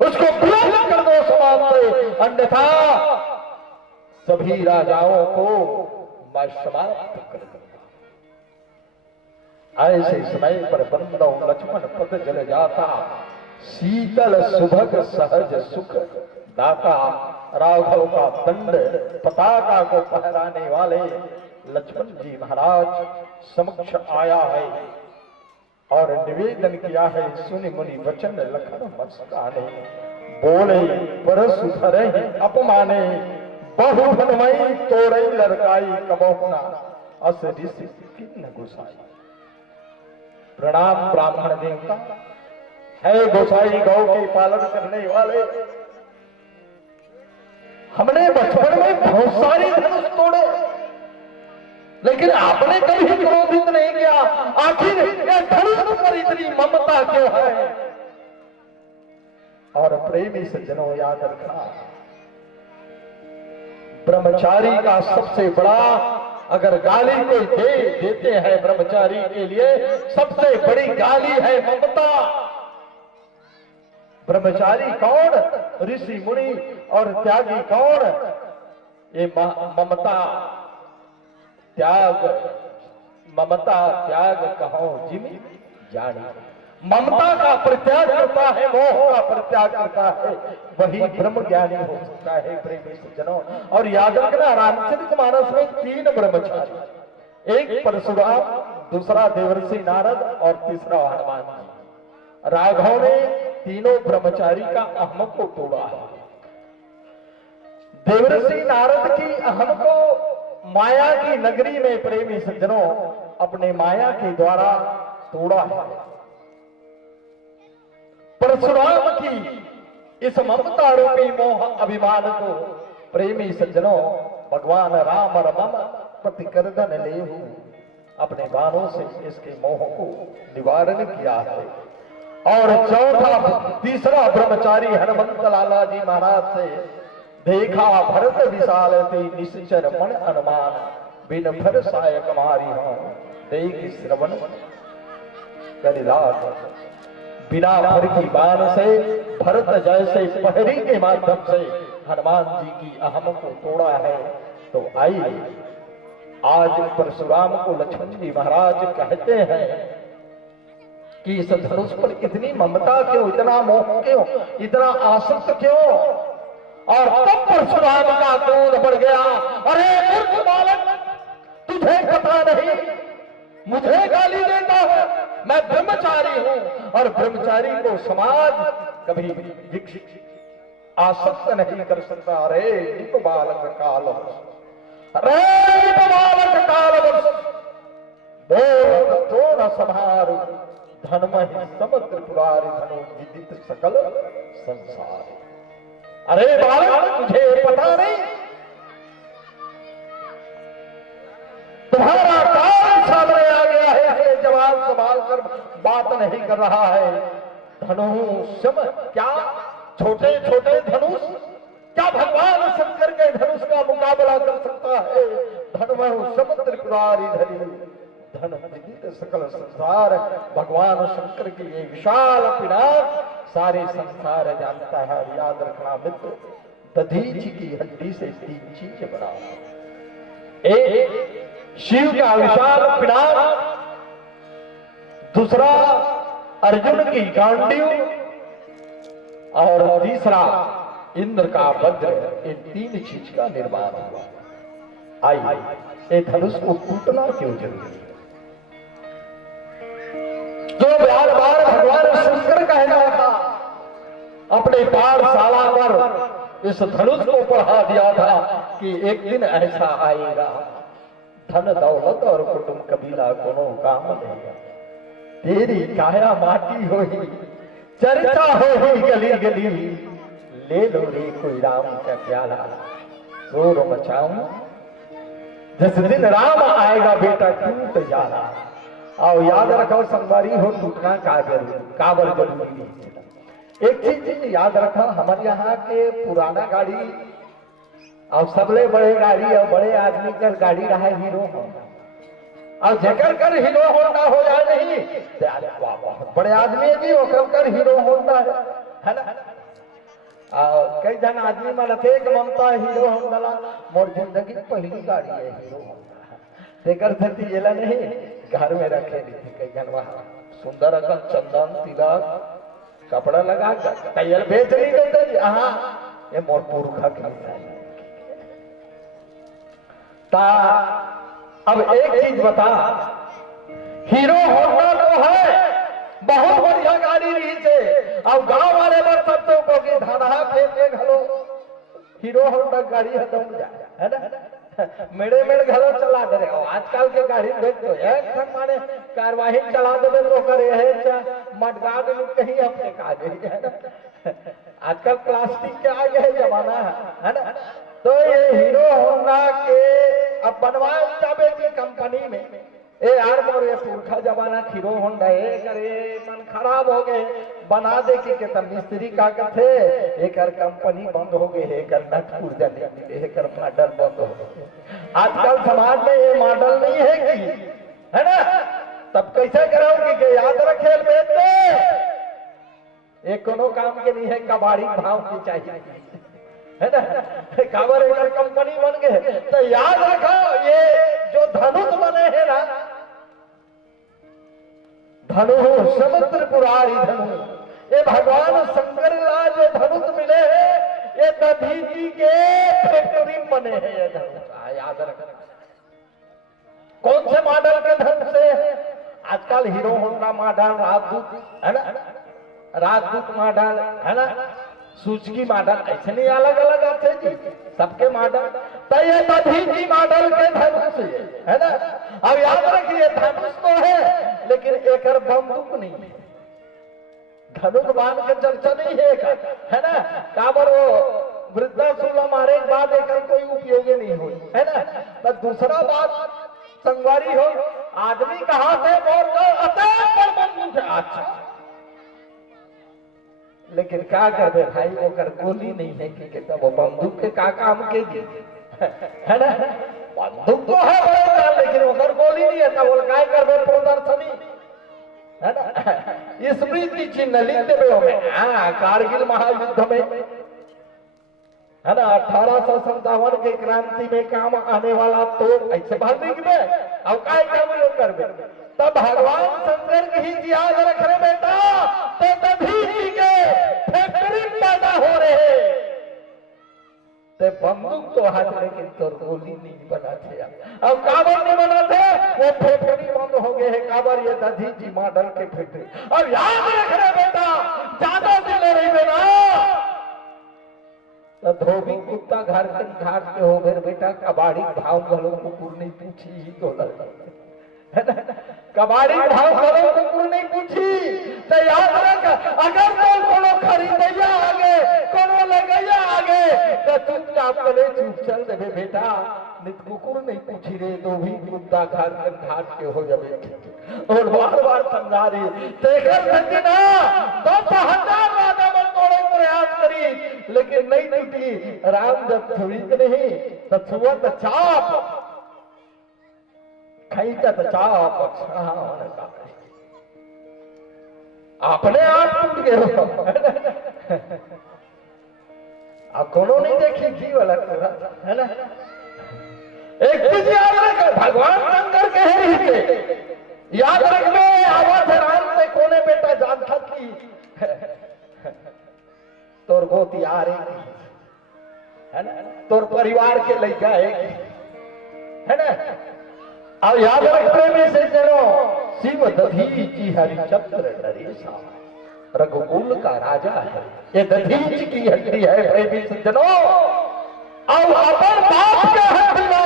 उसको विरोध कर दो समाज से, अन्यथा सभी राजाओं को मैं समाप्त कर दूंगा। ऐसे समय पर बंदो लक्ष्मण पद जल जाता, शीतल सुभग सहज सुख दाता। राघव का दंड पताका को फहराने वाले लक्ष्मण जी महाराज समक्ष आया है और निवेदन किया है, सुनि मुनि वचन लखन मस्काने। बोले परसु धरे अपमाने, बहु धनमयी तोड़े लड़काई कबोहना, अस ऋषि किन्न गोसाई। प्रणाम ब्राह्मण देवता, है गोसाई गौ के पालन करने वाले। हमने बचपन में बहुत सारी धनुष तोड़े, लेकिन आपने कभी क्रोधित नहीं किया। आखिर ये धनुष पर इतनी ममता क्यों है? और प्रेमी सज्जनों याद रखना, ब्रह्मचारी का सबसे बड़ा, अगर गाली कोई देते हैं ब्रह्मचारी के लिए, सबसे बड़ी गाली है ममता। ब्रह्मचारी कौन? ऋषि मुनि। और त्यागी कौन? ये ममता त्याग, ममता त्याग कहो जिम जानी। ममता का परित्याग करता है, मोह का परित्याग करता है, वही ब्रह्म ज्ञानी हो सकता है प्रेमी सज्जनों। और याद रखना, रामचरितमानस में 3 ब्रह्मचारी, एक परशुराम, दूसरा देवर्षि नारद और तीसरा हनुमान जी। राघव ने तीनों ब्रह्मचारी का अहम को तोड़ा है। देवर्षि नारद की अहम को माया की नगरी में प्रेमी सज्जनों अपने माया के द्वारा तोड़ा है। परशुराम की इस ममता रूपी मोह अभिमान को प्रेमी सज्जनों भगवान राम रमम प्रतिकर्दन लेहु, अपने बाणों से इसके मोह को निवारण किया है। और तीसरा ब्रह्मचारी हनुमंत लाला जी महाराज से देखा भरत विशाल ते निश्चर मन अनुमान, बिन भर साय कमारी हो देख श्रवण करिलास। बिना भर की बाण से भरत जैसे पहरी के माध्यम से हनुमान जी की अहम को तोड़ा है। तो आइए आज परशुराम को लक्ष्मण जी महाराज कहते हैं कि इस धनुष पर इतनी ममता क्यों, इतना मोह क्यों, इतना आसक्त क्यों? और तब परशुराम का क्रोध बढ़ गया। अरे मूर्ख बालक, तुझे पता नहीं, मुझे गाली देता है, मैं ब्रह्मचारी हूं और ब्रह्मचारी को समाज कभी आसक्त नहीं कर सकता। अरे निप बालक काल, अरे निप बालक काल बोल तो न समारू, धनमहि समुद्र पुरारी धनु विदित सकल संसार। अरे बालक, तुझे पता नहीं, तुम्हारा काल सामने आ गया है, इसलिए जवाब संभाल कर बात नहीं कर रहा है। धनुष क्या, छोटे छोटे धनुष, क्या भगवान शंकर के धनुष का मुकाबला कर सकता है? धनुष समुद्र पुरारी धरी धन विदित सकल संसार भगवान शंकर की ये विशाल पिनाक सारे संसार जानता है। याद रखना मित्र, दधीची की हड्डी से 3 चीज बना, एक शिव का विशाल पिनाक, दूसरा अर्जुन की गांडीव और तीसरा इंद्र का वज्र। इन 3 चीज का निर्माण हुआ। आइए, ये धनुष को टूटना क्यों जरूरी है? जो बार बार भगवान शंकर कहना था, अपने पाठशाला पर इस धनुष को पढ़ा दिया था कि एक दिन ऐसा आएगा, धन दौलत और कुटुंब कबीला कोनो काम नहीं, तेरी काया माटी होगी, चर्चा होगी गली गली, ले लो रे कोई राम का प्याला, शोर मचाऊं जिस दिन राम आएगा बेटा टूट जाना। और याद रखो संगवारी हो, टूटना काबर जरूरी नहीं। एक चीज याद रखो, हमारे यहाँ के पुराना गाड़ी और सबले बड़े गाड़ी और बड़े आदमी कर गाड़ी रहा हीरो होंडा, और जकर कर हीरो होंडा हो जाए नहीं, बहुत बड़े आदमी है जी, वो कर हीरो होंडा है ना। कई जन आदमी मन थे ममता हीरो होंडा, मोर जिंदगी पहली गाड़ी है हीरो होंडा, देकर धरती जेला नहीं घर में रखे थे। कई जन वहां सुंदर अकल चंदन तिलक कपड़ा लगा कर तैयार बेच नहीं देते। हाँ, ये मोर पुरखा की ता। अब एक चीज बता, हीरो होंडा तो है, बहुत बढ़िया गाड़ी रही थे, अब गांव वाले बार सब तो कहोगे धाना खेत घलो हीरो होंडा गाड़ी है दौड़ जाए, है ना। मेरे घलो चला दे। आजकल के गाड़ी देख तो एक माने कार्यवाही चला दे तो करे है मटगा दे कहीं अपने काज है ना। आजकल प्लास्टिक के आ गए जमाना है ना। तो ये हीरो होंडा के अब बनवाए जाबे की कंपनी में, ए यार मोर ये पुरखा जमाना हीरो होंडा है करे मन खराब हो गए, बना दे कि मिस्त्री का थे एक कंपनी बंद हो गई है, नट पुर्जा नहीं मिले, एक मॉडल बंद हो गए। आजकल समाज में ये मॉडल नहीं है कि, है ना। तब कैसे कराओगे कि याद रखे बेच दे, ये कोनो काम के नहीं है, कबाड़ी भाव की चाहिए, है ना। काबर एक कंपनी बन गए। तो याद रखो, ये जो धनुष बने हैं ना, धनु समुद्र पुरारी धनु, ये भगवान शंकर लाल जो धनुष मिले हैं, ये दधीची के फैक्ट्री बने हैं। ये धनुष याद रखना, कौन से मॉडल के धनुष से? आजकल हीरो होंडा मॉडल, राजदूत है ना, राजदूत मॉडल है ना, सुजुकी मॉडल, ऐसे नहीं अलग अलग आते जी सबके मॉडल। तो ये दधीची मॉडल के धनुष है ना। अब याद रखिए, धनुष तो है लेकिन एक बंदूक नहीं है, धनुष बाण के चर्चा नहीं है ना। काबर वो वृद्धाशुल्क मारे के बाद एक कोई उपयोगी नहीं हुई, है ना। तो दूसरा बात संगवारी हो, आदमी कहाँ से बोल बंदूक है, अच्छा, लेकिन क्या कर दे भाई, वो कर गोली नहीं है कि तब वो बंदूक के का काम के है ना। बंदूक तो है बड़ा, लेकिन वो कर गोली नहीं है, तब वो क्या कर दे प्रदर्शनी, है ना। स्मृति चिन्ह लिख देवे हमें। हाँ, कारगिल महायुद्ध में, है ना, 1857 के क्रांति में काम आने वाला तो ऐसे बात नहीं कि अब क्या काम लोग कर तब भगवान शंकर की ही याद रख रहे बेटा, तो तभी के फैक्ट्री पैदा हो रहे। ते बंदूक तो हाथ, लेकिन तो गोली नहीं बनाते। अब काबर नहीं बनाते, वो फैक्ट्री बंद हो गए है। काबर ये दधीची मॉडल के फैक्ट्री। अब याद रख रहे बेटा, ज्यादा से ले रही बेटा, तो धोबी कुत्ता घर घाट के हो गए बेटा, कबाड़ी भाव घलो कुकुर नहीं पूछी ही तो है ना। कबाड़ी भाव घलो कुकुर नहीं पूछी। तो याद रख, अगर कोई कोनो खरीदैया आगे, कोनो लगैया आगे, तो चुपचाप करे, चुप चल देवे बेटा, नित कुकुर नहीं पूछी रे, तो भी कुत्ता घाट के हो जावे। और बार बार समझा रही तेकर सजना 10,000 राजा बन तोड़े प्रयास करी, लेकिन नहीं टूटी। राम जब छुड़ी नहीं तो छुअत चाप, खैचत चाप छान का अपने आप टूट गए हो। अब कोनो नहीं देखी जीव अलग है ना। एक चीज याद रख, भगवान शंकर कह रही थे, याद रख में आवाज राम से कोने बेटा जान था कि तोर गोती आ रही है ना, तोर परिवार के ले जाएगी है ना। अब याद रख प्रेमी से जनो शिव दधीचि हरिचंद्र नरेशा रघुकुल का राजा है। ये दधीच की हड्डी है प्रेमी से जनो। अब अपन बाप के हड्डीला,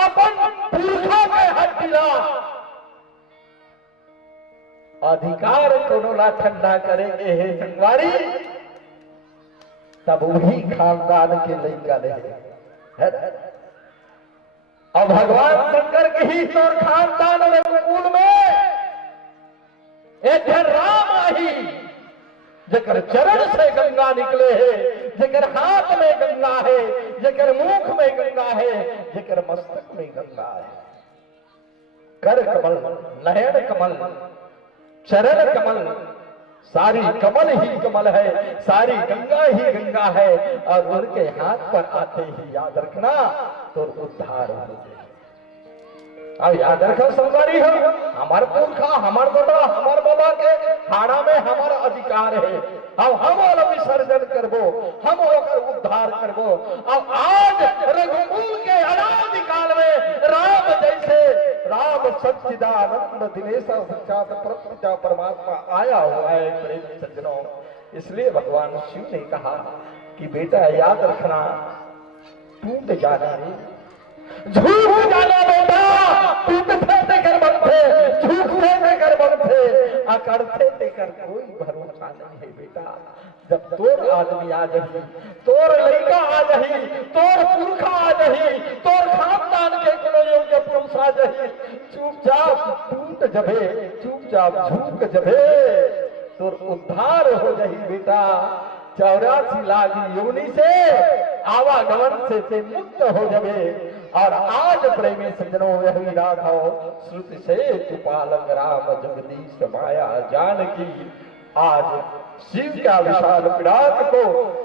अपन पुरखा के हड्डीला अधिकार कोनो ला ठंडा करेंगे हे संगवारी, तब वही खानदान के लइका ले है। अब भगवान शंकर के ही तौर खानदान रघुकुल में एक राम आई, जकर चरण से गंगा निकले है, जकर हाथ में गंगा है, जकर मुख में गंगा है, जकर मस्तक में गंगा है। कर कमल, नयन कमल, चरण कमल, सारी कमल ही कमल है, सारी गंगा ही गंगा है। और उनके हाथ पर आते ही याद रखना तो उद्धार हो जाए। अब याद रखो संगवारी हो, हमारे पुरखा, हमारे बेटा, हमारे बाबा के हाड़ा में हमारा अधिकार है। अब हम विसर्जन करबो, हम होकर उद्धार करबो। अब आज रघुकुल के अनादि काल में राम जैसे राम सच्चिदानंद दिनेश साक्षात परम परमात्मा आया हुआ है प्रेम सज्जनों। इसलिए भगवान शिव ने कहा कि बेटा याद रखना, टूट जाना रे, झूठ जाना बेटा, टूटते तेकर बनते, झूठते तेकर बनते, अकड़ते तेकर कोई भरोसा नहीं है बेटा। जब तोर आदमी आ जाही, तोर लड़का आ जाही, तोर पुरखा आ जाही, तोर खानदान के कोनो योग्य पुरुष आ जाही, चुपचाप टूट जबे, चुपचाप झुक जबे, तोर उद्धार हो जाही बेटा। 84 लाख योनि से आवागमन से मुक्त हो जावे। और आज प्रेमी सज्जनों यही राघव श्रुति से तुपालक राम जगदीश माया जानकी। आज शिव का विशाल पिड़ाक को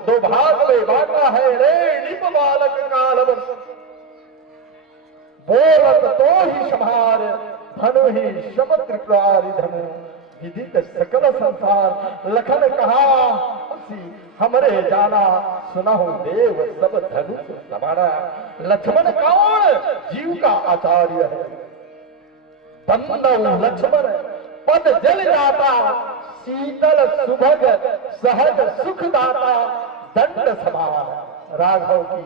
दो भाग में बांटा है रे निप बालक काल बोलत तो ही समार धनु ही शम त्रिपुरारी धनु विदित सकल संसार। लखन कहा हमरे जाना सुनहु देव सब धनुष समारा। लक्ष्मण कौन? जीव का आचार्य है। बंदौ लक्ष्मण पद जल जाता, शीतल सुभग सहज सुख दाता, दंड समान राघव की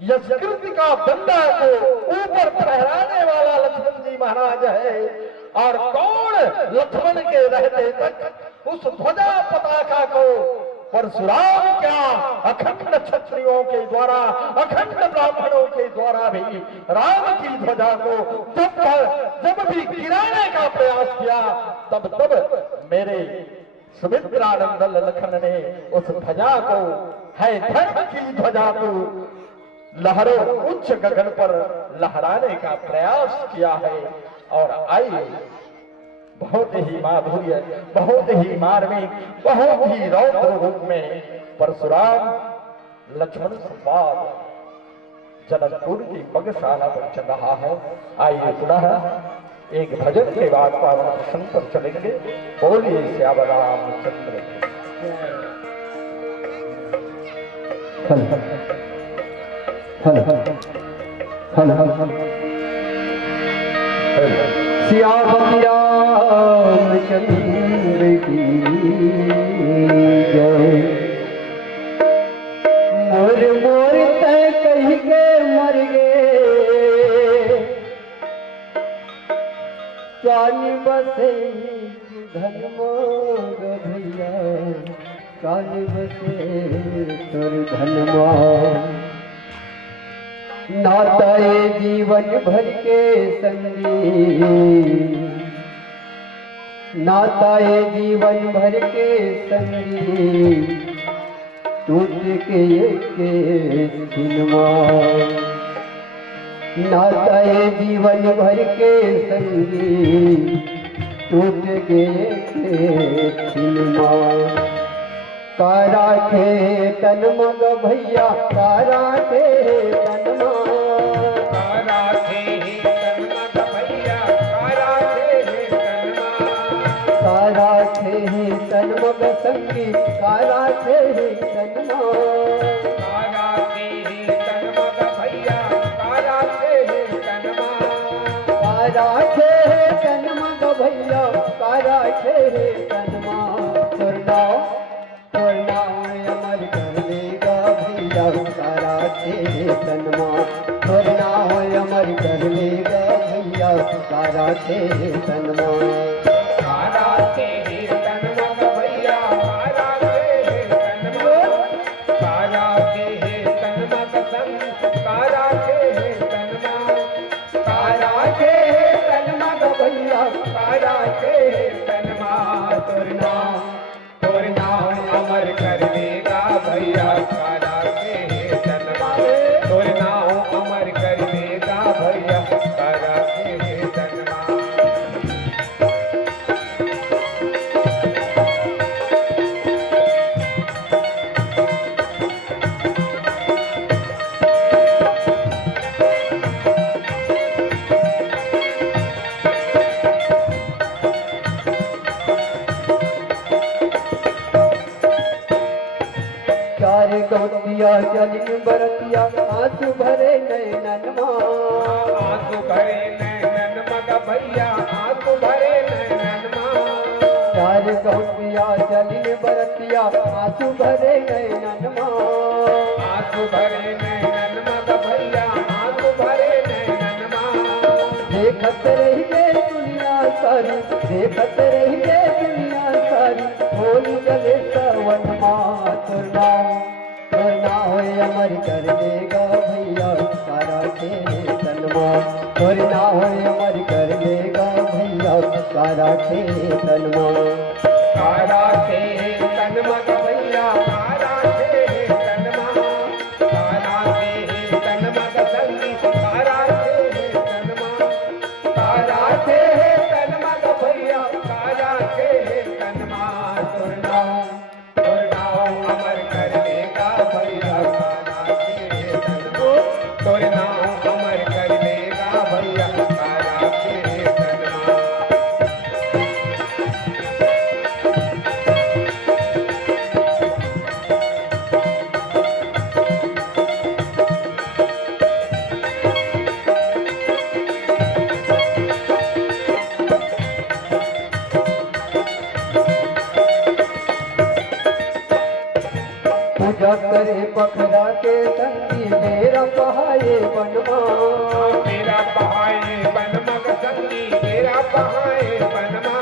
यशकृति का बंदा को ऊपर फहराने वाला लक्ष्मण जी महाराज है। और कौन लक्ष्मण के रहते तक उस ध्वजा पताका को परशुराम क्या अखंड क्षत्रियों के द्वारा, अखंड ब्राह्मणों के द्वारा भी राम की ध्वजा को जब भी गिराने का प्रयास किया, तब मेरे सुमित्रानंदन लखन ने उस ध्वजा को है धर्म की ध्वजा को लहरों उच्च गगन पर लहराने का प्रयास किया है। और आइए बहुत ही माधुर्य, बहुत ही मार्मिक, बहुत ही रौद्र रूप में परशुराम लक्ष्मण संवाद जनकपुर की पगशाला पर चल रहा है। आइए पुनः एक भजन के बाद पावन प्रसंग पर चलेंगे। बोलिए श्याम रामचंद्र श्याम रामचंद्र की जय। मोर मोर तय कही के मर गए, कानी बसे धन मोर भैया, कानी बसे तोर धन मोर। नाताए जीवन भर के संगी, नाताए जीवन भर के संगी, टूट के एक दिन नाता ये जीवन भर के संगी टूट गए थे सिनेमा कारा थे तन मग भैया कारा थे तन कारा थे तन्मग भैया कारा थे तन्मा कारा थे तन मग संगी कारा थे तनमा कारा थे तन्मग भैया कारा थे तन्मा कारा थे तन मग भैया कारा थे तनमा तोरना अमर कर लेगा भैया कारा थे तनमा तोरना अमर कर लेगा भैया कारा थे तनमा कारा थे तन्मग भैया कारा थे तन्मा कारा थे तन्मग संग कारा थे तन्मा कारा थे तन्मग भैया कारा थे तन्मा तोरना तोरना अमर कर देगा भैया कारा थे तन्मा तोरना अमर कर देगा भैया कारा थे तन्मा चार गौतिया जलिन बरतिया आंसू भरे नैननमा आंसू भरे नैनन मग भैया आंसू भरे नैनन चार गौतिया जलिन बरतिया आंसू भरे नैननमा आंसू भरे नैनन मग भैया आंसू भरे नैनन देखत रहिए दुनिया सारी देखत रहिए दुनिया सारी होली जले सवनमा तोरना होए अमर कर देगा भैया कारा थे तनमा तोरना होए अमर कर देगा भैया कारा थे तनमा कारा थे तन मग भैया कारा थे तनमा कारा थे तन मग संगी कारा थे तनमा कारा थे तन मग भैया कारा थे तनमा तोरना तोरना अमर कर देगा भैया कारा थे तनमा तोरना अमर कर देगा भैया कारा थे तनमा पूजा करे पखरा के संगी मेरा पहाए बनवा मेरा बहाए बनमग संगी मेरा बहाए बनमा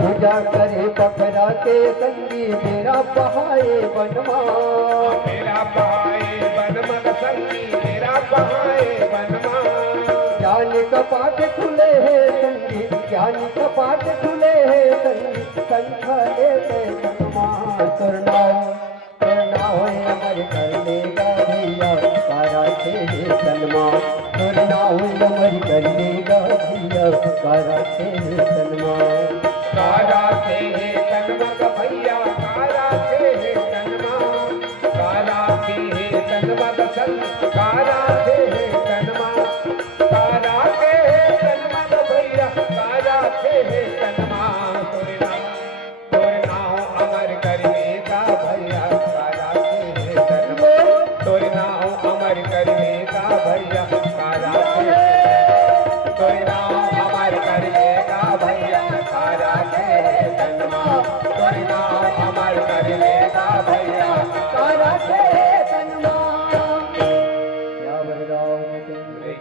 पूजा करे पखरा के संगी मेरा पहाए बनवा मेरा बहाए बनमग संगी मेरा बहाए बनमा ज्ञान कपाट खुले हैं संगी ज्ञान कपाट खुले हैं संगी संख लेते जन्मा तोरना होए अमर कर लेगा भैया कारा थे तनमा तोरना होए अमर कर लेगा भैया कारा थे तनमा कारा थे तन्मग भैया कारा थे तन्मा कारा थे तन्मग संग कारा थे तन्मा कारा थे तन्मग भैया कारा थे तन्मा तोरना तोरना अमर कर देगा भैया कारा थे तन्मा तोरना अमर कर देगा भैया कारा थे तोरना अमर कर देगा भैया कारा थे तन्मा तोरना अमर कर देगा भैया कारा थे तनमा क्या बलराम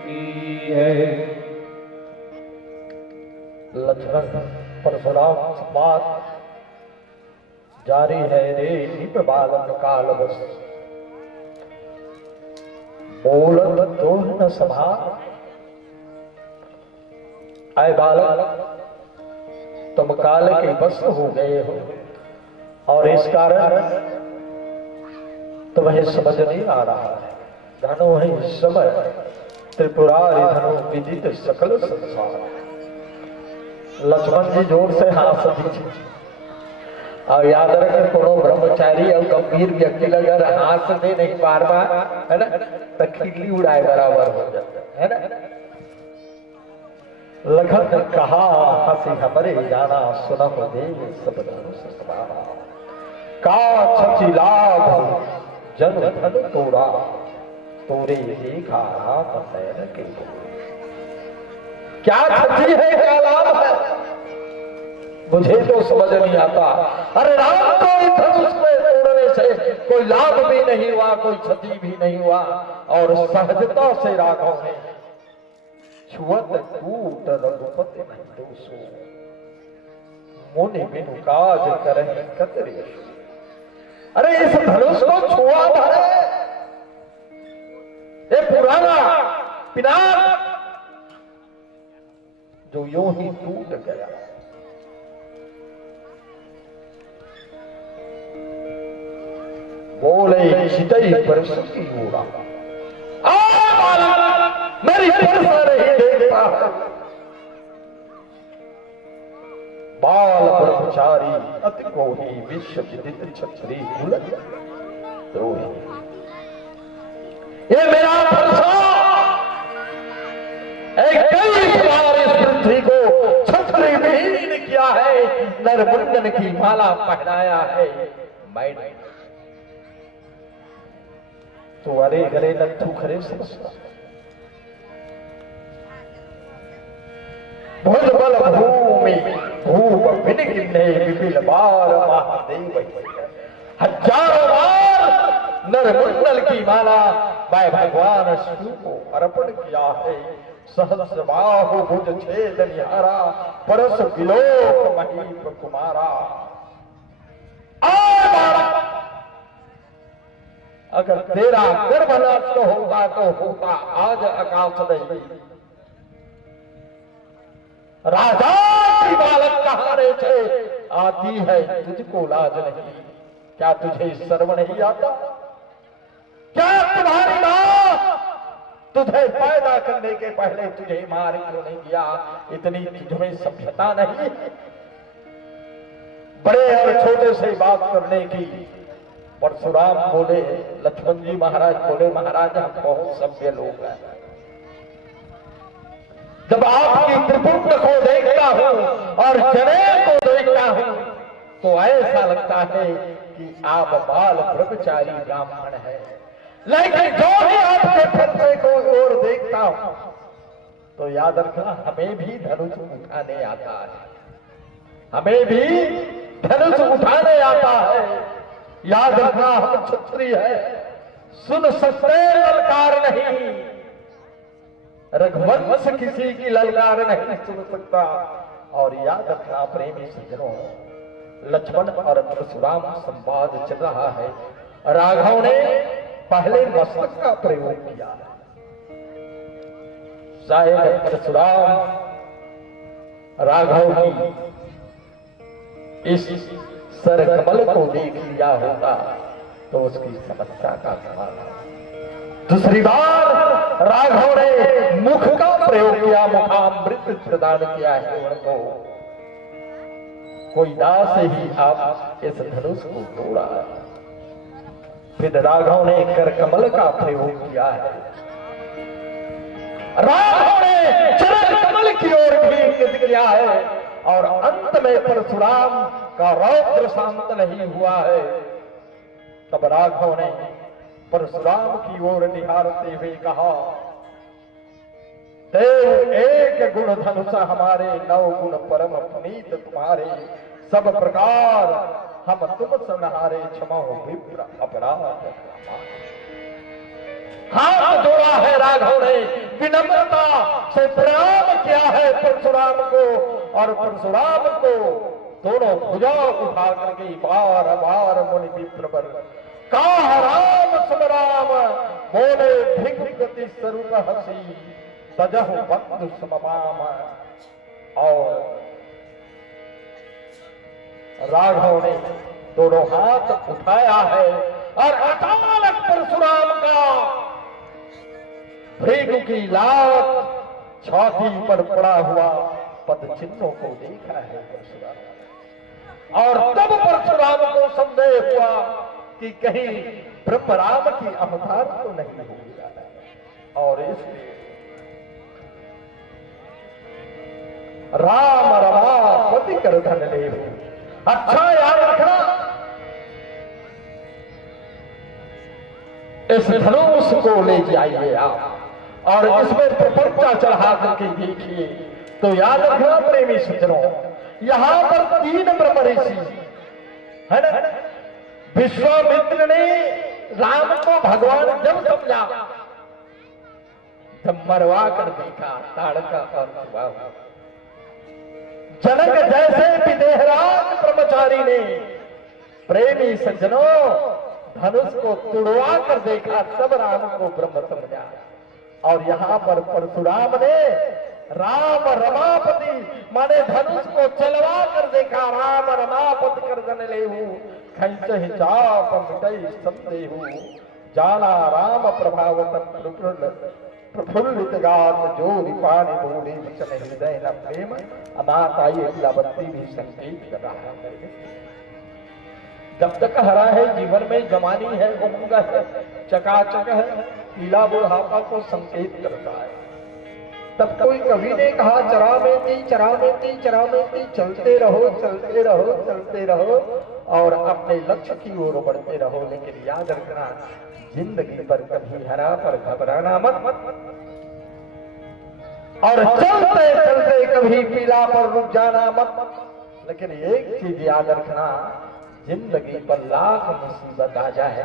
की है। लक्ष्मण परशुराम संवाद जारी है रे निप बालक काल बस बोलत तो न सभा आए बालक तुम काल के बस हो गए हो और इस कारण तुम्हें समझ नहीं आ रहा है जानो है इस समय त्रिपुरारी धनु विदित सकल संसार। लक्ष्मण जी जोर से हाथ दीजिए। और याद रखें कोनो ब्रह्मचारी और गंभीर व्यक्ति अगर हाथ दे नहीं बार बार, है ना, तो खिल्ली उड़ाए बराबर हो जाता है ना। लखन ने कहा हंसी हमरे जाना सुनह दे सब धनुष सवारा। का छची लाभ जन धन तोड़ा तोरे देखा रात नयन के। क्या छची है, क्या लाभ है, मुझे तो समझ नहीं आता। अरे राम को धनुष में तोड़ने से कोई लाभ भी नहीं हुआ, कोई क्षति भी नहीं हुआ, और सहजता से राघव ने छुअत कूट रघुपति नहीं दोषो मुनि बिनु काज करहि कतरे। अरे इस धनुष को छुआ है, ये पुराना पिनाक जो यूं ही टूट गया। बोले चितई परिस्थिति होगा, मेरी परसा नहीं देखता। बाल ब्रह्मचारी अति को ही विश्व विदित छत्री कुल द्रोही। ये मेरा परसा कई बार इस पृथ्वी को छत्री विहीन किया है, नरमुंडन की माला पहनाया है। मैं तो अरे गरे नथु खरे समझता। भुज बल भूमि भूप विनिगिने विपिल बार महादेव। हजारों बार नरमुंडल की माला मैं भगवान शिव को अर्पण किया है। सहस्र बाहु भुज छेद निहारा परस विलोक महीप कुमारा। अगर तेरा गर्भ नष्ट होगा तो होगा आज आकाश नहीं। राजा की बालक कहारे थे आती है तुझको लाज नहीं। क्या तुझे शर्म नहीं आता? क्या तुम्हारी मां तुझे पैदा करने के पहले तुझे मार क्यों नहीं दिया? इतनी तुझमें सभ्यता नहीं? बड़े और छोटे से बात करने की। परशुराम बोले, लक्ष्मण जी महाराज बोले, महाराज हम बहुत सभ्य लोग हैं। जब आपकी त्रिपुट को देखता हूं और जने को देखता हूं तो ऐसा लगता है कि आप बाल ब्रह्मचारी ब्राह्मण है। लेकिन जो ही आपके फतवे को ओर देखता हूं तो याद रखना हमें भी धनुष उठाने आता है, हमें भी धनुष उठाने आता है। याद रखना हम क्षत्रिय है, सुन सकते ललकार नहीं, रघुवंश किसी की ललकार नहीं सुन सकता। और याद रखना प्रेमी सज्जनों, लक्ष्मण और परशुराम संवाद चल रहा है। राघव ने पहले मस्तक का प्रयोग किया, शायद परशुराम राघव की इस सर कमल को देख लिया होता तो उसकी समस्या का समाधान। दूसरी बार राघव ने मुख का प्रयोग किया, मुखामृत प्रदान किया है उनको। कोई दास ही आप इस धनुष को तोड़ा। फिर राघव ने कर कमल का प्रयोग किया है, राघव ने चरण कमल की ओर भी इंगित किया है। और अंत में परशुराम का रौद्र शांत नहीं हुआ है। तब राघव ने परशुराम की ओर निहारते हुए कहा, देव एक गुण धनुष हमारे, 9 गुण परम पुनीत तुम्हारे। सब प्रकार हम तुम संहारे, क्षमा विप्र अपराध। हाथ जोड़ा है राघव ने, विनम्रता से प्रणाम किया है परशुराम को। और परशुराम को दोनों भुजा उठा करके बार बार मुनि विप्रवर कहा, राम सुमराम बोले भिगति स्वरूप हसी तजह बंधु सममाम। और राघव ने दोनों हाथ उठाया है और अचानक परशुराम का भृगु की लात छाती पर पड़ा हुआ पद चिन्हों को देखा है परशुराम। और तब परशुराम को संदेह हुआ कि कहीं ब्रह्मराम की अवतार तो नहीं हो गया, और इसलिए राम रमापति कर धन ले। अच्छा याद रखना, इस धनुष को ले जाइए आप और इसमें प्रपंचा चढ़ा करके देखिए। तो याद रखना प्रेमी सज्जनों, यहां पर 3 ब्रह्म ऋषि है ना। विश्वामित्र ने राम को भगवान जब समझा, जब मरवा कर देखा ताड़का और सुबह। जनक जैसे विदेहराज ब्रह्मचारी ने प्रेमी सज्जनों धनुष को तुड़वा कर देखा, तब राम को ब्रह्म समझा। और यहाँ पर परशुराम ने राम रमापति माने धनुष को चलवा कर देखा। राम रमापति कर जन लेहु खंचहि चाप मिटई संदेहु जाना राम प्रभावतन प्रफुल्लित गात जो रिपानी बोले वचन हृदय न प्रेम अनाथ आई लवंती भी संकेत कर रहा है। जब तक हरा है जीवन में जवानी है, उमंग है, चकाचक है, पीला बुढ़ापा को संकेत करता है। तब कोई कवि ने कहा चरा में ती चरा में ती चरा में ती, चलते रहो चलते रहो चलते रहो और अपने लक्ष्य की ओर बढ़ते रहो। लेकिन याद रखना जिंदगी पर कभी हरा पर घबराना मत, और चलते चलते कभी पीला पर रुक जाना मत। लेकिन एक चीज याद रखना, जिंदगी पर लाख मुसीबत आ जाए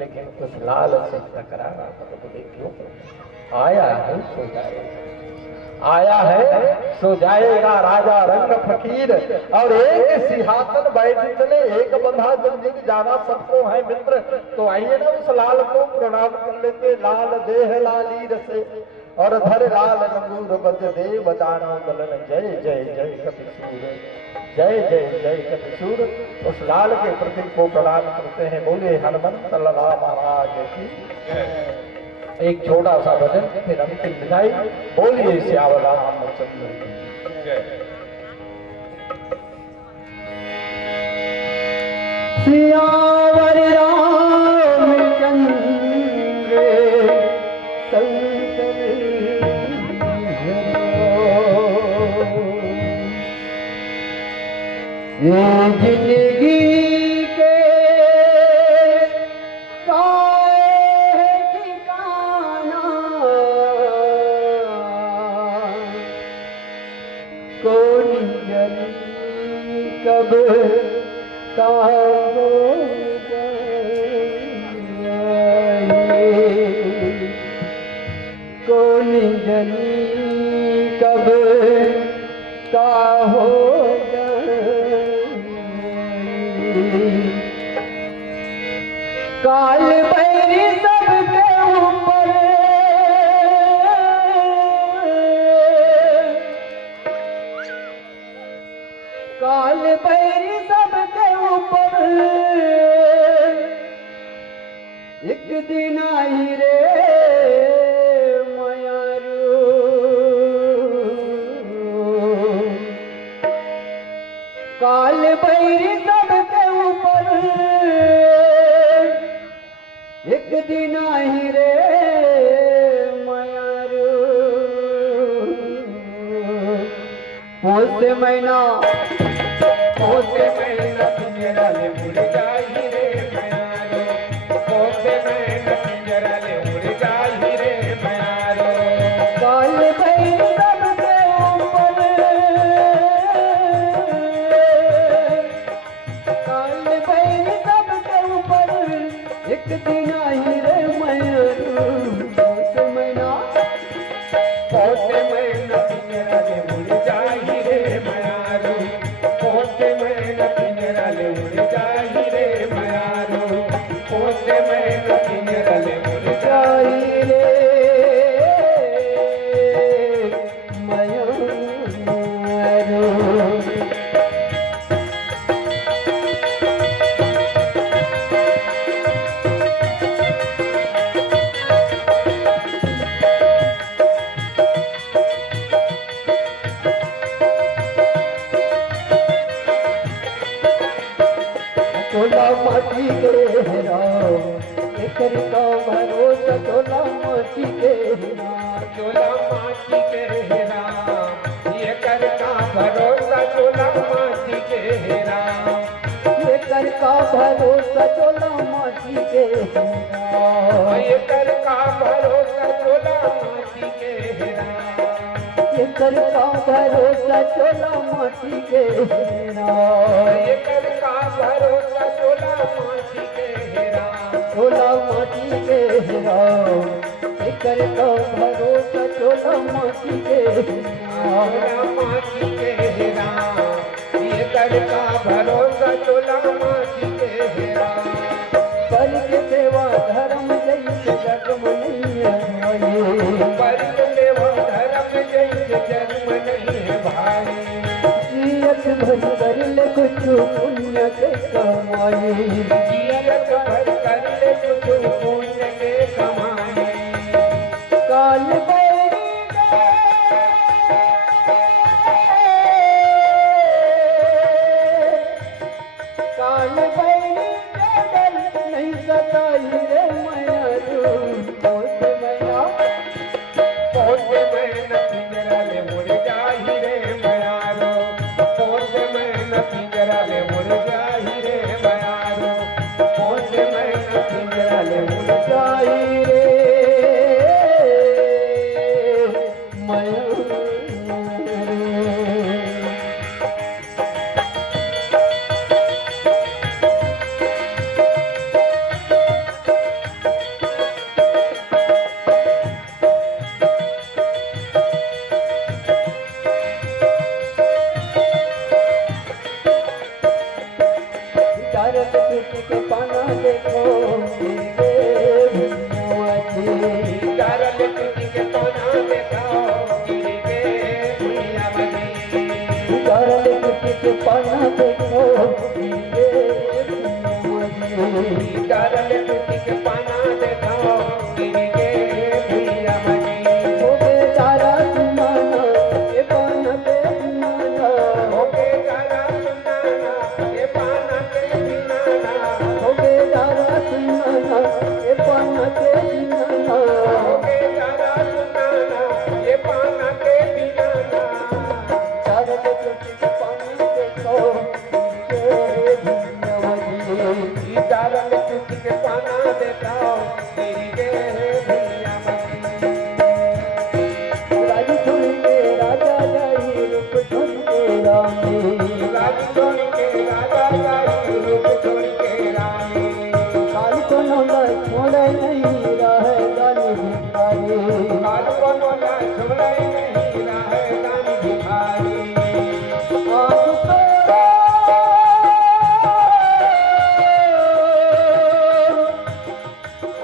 लेकिन कुछ लाल से टकराना मत। बोले क्यों? आया है सो जाएगा, आया है सो जाएगा राजा रंग फकीर। और एक सिंहासन बैठ चले एक बंधा जंजीर जाना सबको है मित्र। तो आइए ना उस लाल को प्रणाम कर लेते। लाल देह लाली रसे और धर लाल रंगूर बज देव दानव दलन जय जय जय कपिसूर जय जय जय कपिसूर। उस लाल के प्रतीक को प्रणाम करते हैं। बोले हनुमंत लाला महाराज की। एक छोटा सा भजन फिर अंतिम विदाई। बोलिए श्यावला रामचंद्र की। सियावर रामचंद्र शंकर ये जिंदगी के काए ठिकाना कौन जाने कब का हो जाए, कौन जाने कब का हो काल भैरी सबके ऊपर काल भैरी सबके ऊपर एक दिन आई रे मयारू काल भैरी सबके ऊपर एक दिन आई रे मयारू पोस महीना पिंजरा ले उड़ जाई रे मयारो। पोसे मैना पिंजरा ले उड़ जाई रे मयारो। काल भैर सबके ऊपर काल भैर सबके ऊपर एक दिन आई रे मयारू पोस महीना पोसे मैना पिंजरा ले उड़ जाई रे मयारो। चोला माटी के राम एकर का भरोसा चोला माटी के राम चोला माटी के राम ये कर का भरोसा चोला माटी के राम एकर का भरोसा चोला माटी के राम ये कर का भरोसा चोला माटी के राम एकर का भरोसा चोला माटी के राम ये कर का भरोसा चोला माटी के राम चोला माटी के राम एकर का भरोसा चोला माटी के राम चोला माटी के राम ये कर का भरोसा चोला माटी के राम पर के सेवा धर्म जैसे जगम नहीं है पर देवा धर्म जैसे जन्म नहीं है भाई जियत भर कर ले कुछ पुण्य के कमाई जियत भर कर ले कुछ पुण्य के कमाए काल बैरी काल बैरी डर नहीं सताई रे मैया बहुत मैया पोते में न पिंजरा ले मुड़ जाही रे मयारो पोते में न पिंजरा ले मुड़ जाही रे मयारो पोते में न पिंजरा ले मुड़ जाई रे मैया तारक टूट के पाना देखो चारल टूटी के पाना देखाओ गिरी के भैया बनी तारक टूट के पाना देखो चारल टूटी के पाना देखाओ गिरी के भैया बनी हो बेचारा सुनाना ये पाना पे सुनाना ओके चारा सुनाना ये पाना के बिनाना हो बेचारा सुनाना ये पाना पे सुनाना ओके चारा सुनाना ये पाना के बिनाना तारक टूट के पाना देखो चारल टूटी के पाना देखाओ गिरी के भैया बनी राज छोड़ के राजा जाई रूप छोड़ के रानी राज छोड़ के राजा जाई रूप छोड़ के रानी काल को नौला छोड़े नहीं रहे गानी भिखारी काल को मोला छोड़ाई नहीं रहे दानी भिखारी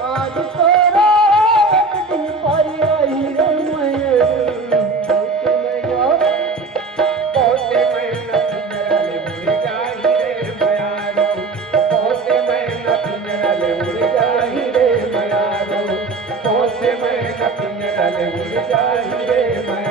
आज तो रात दिन पारी आई रे मैया पोते में न पिंजरा ले मुड़ जाही रे मयारो पोते में न पिंजरा ले मुड़ जाही रे मयारो पोते में न पिंजरा ले मुड़ जाही रे मयारो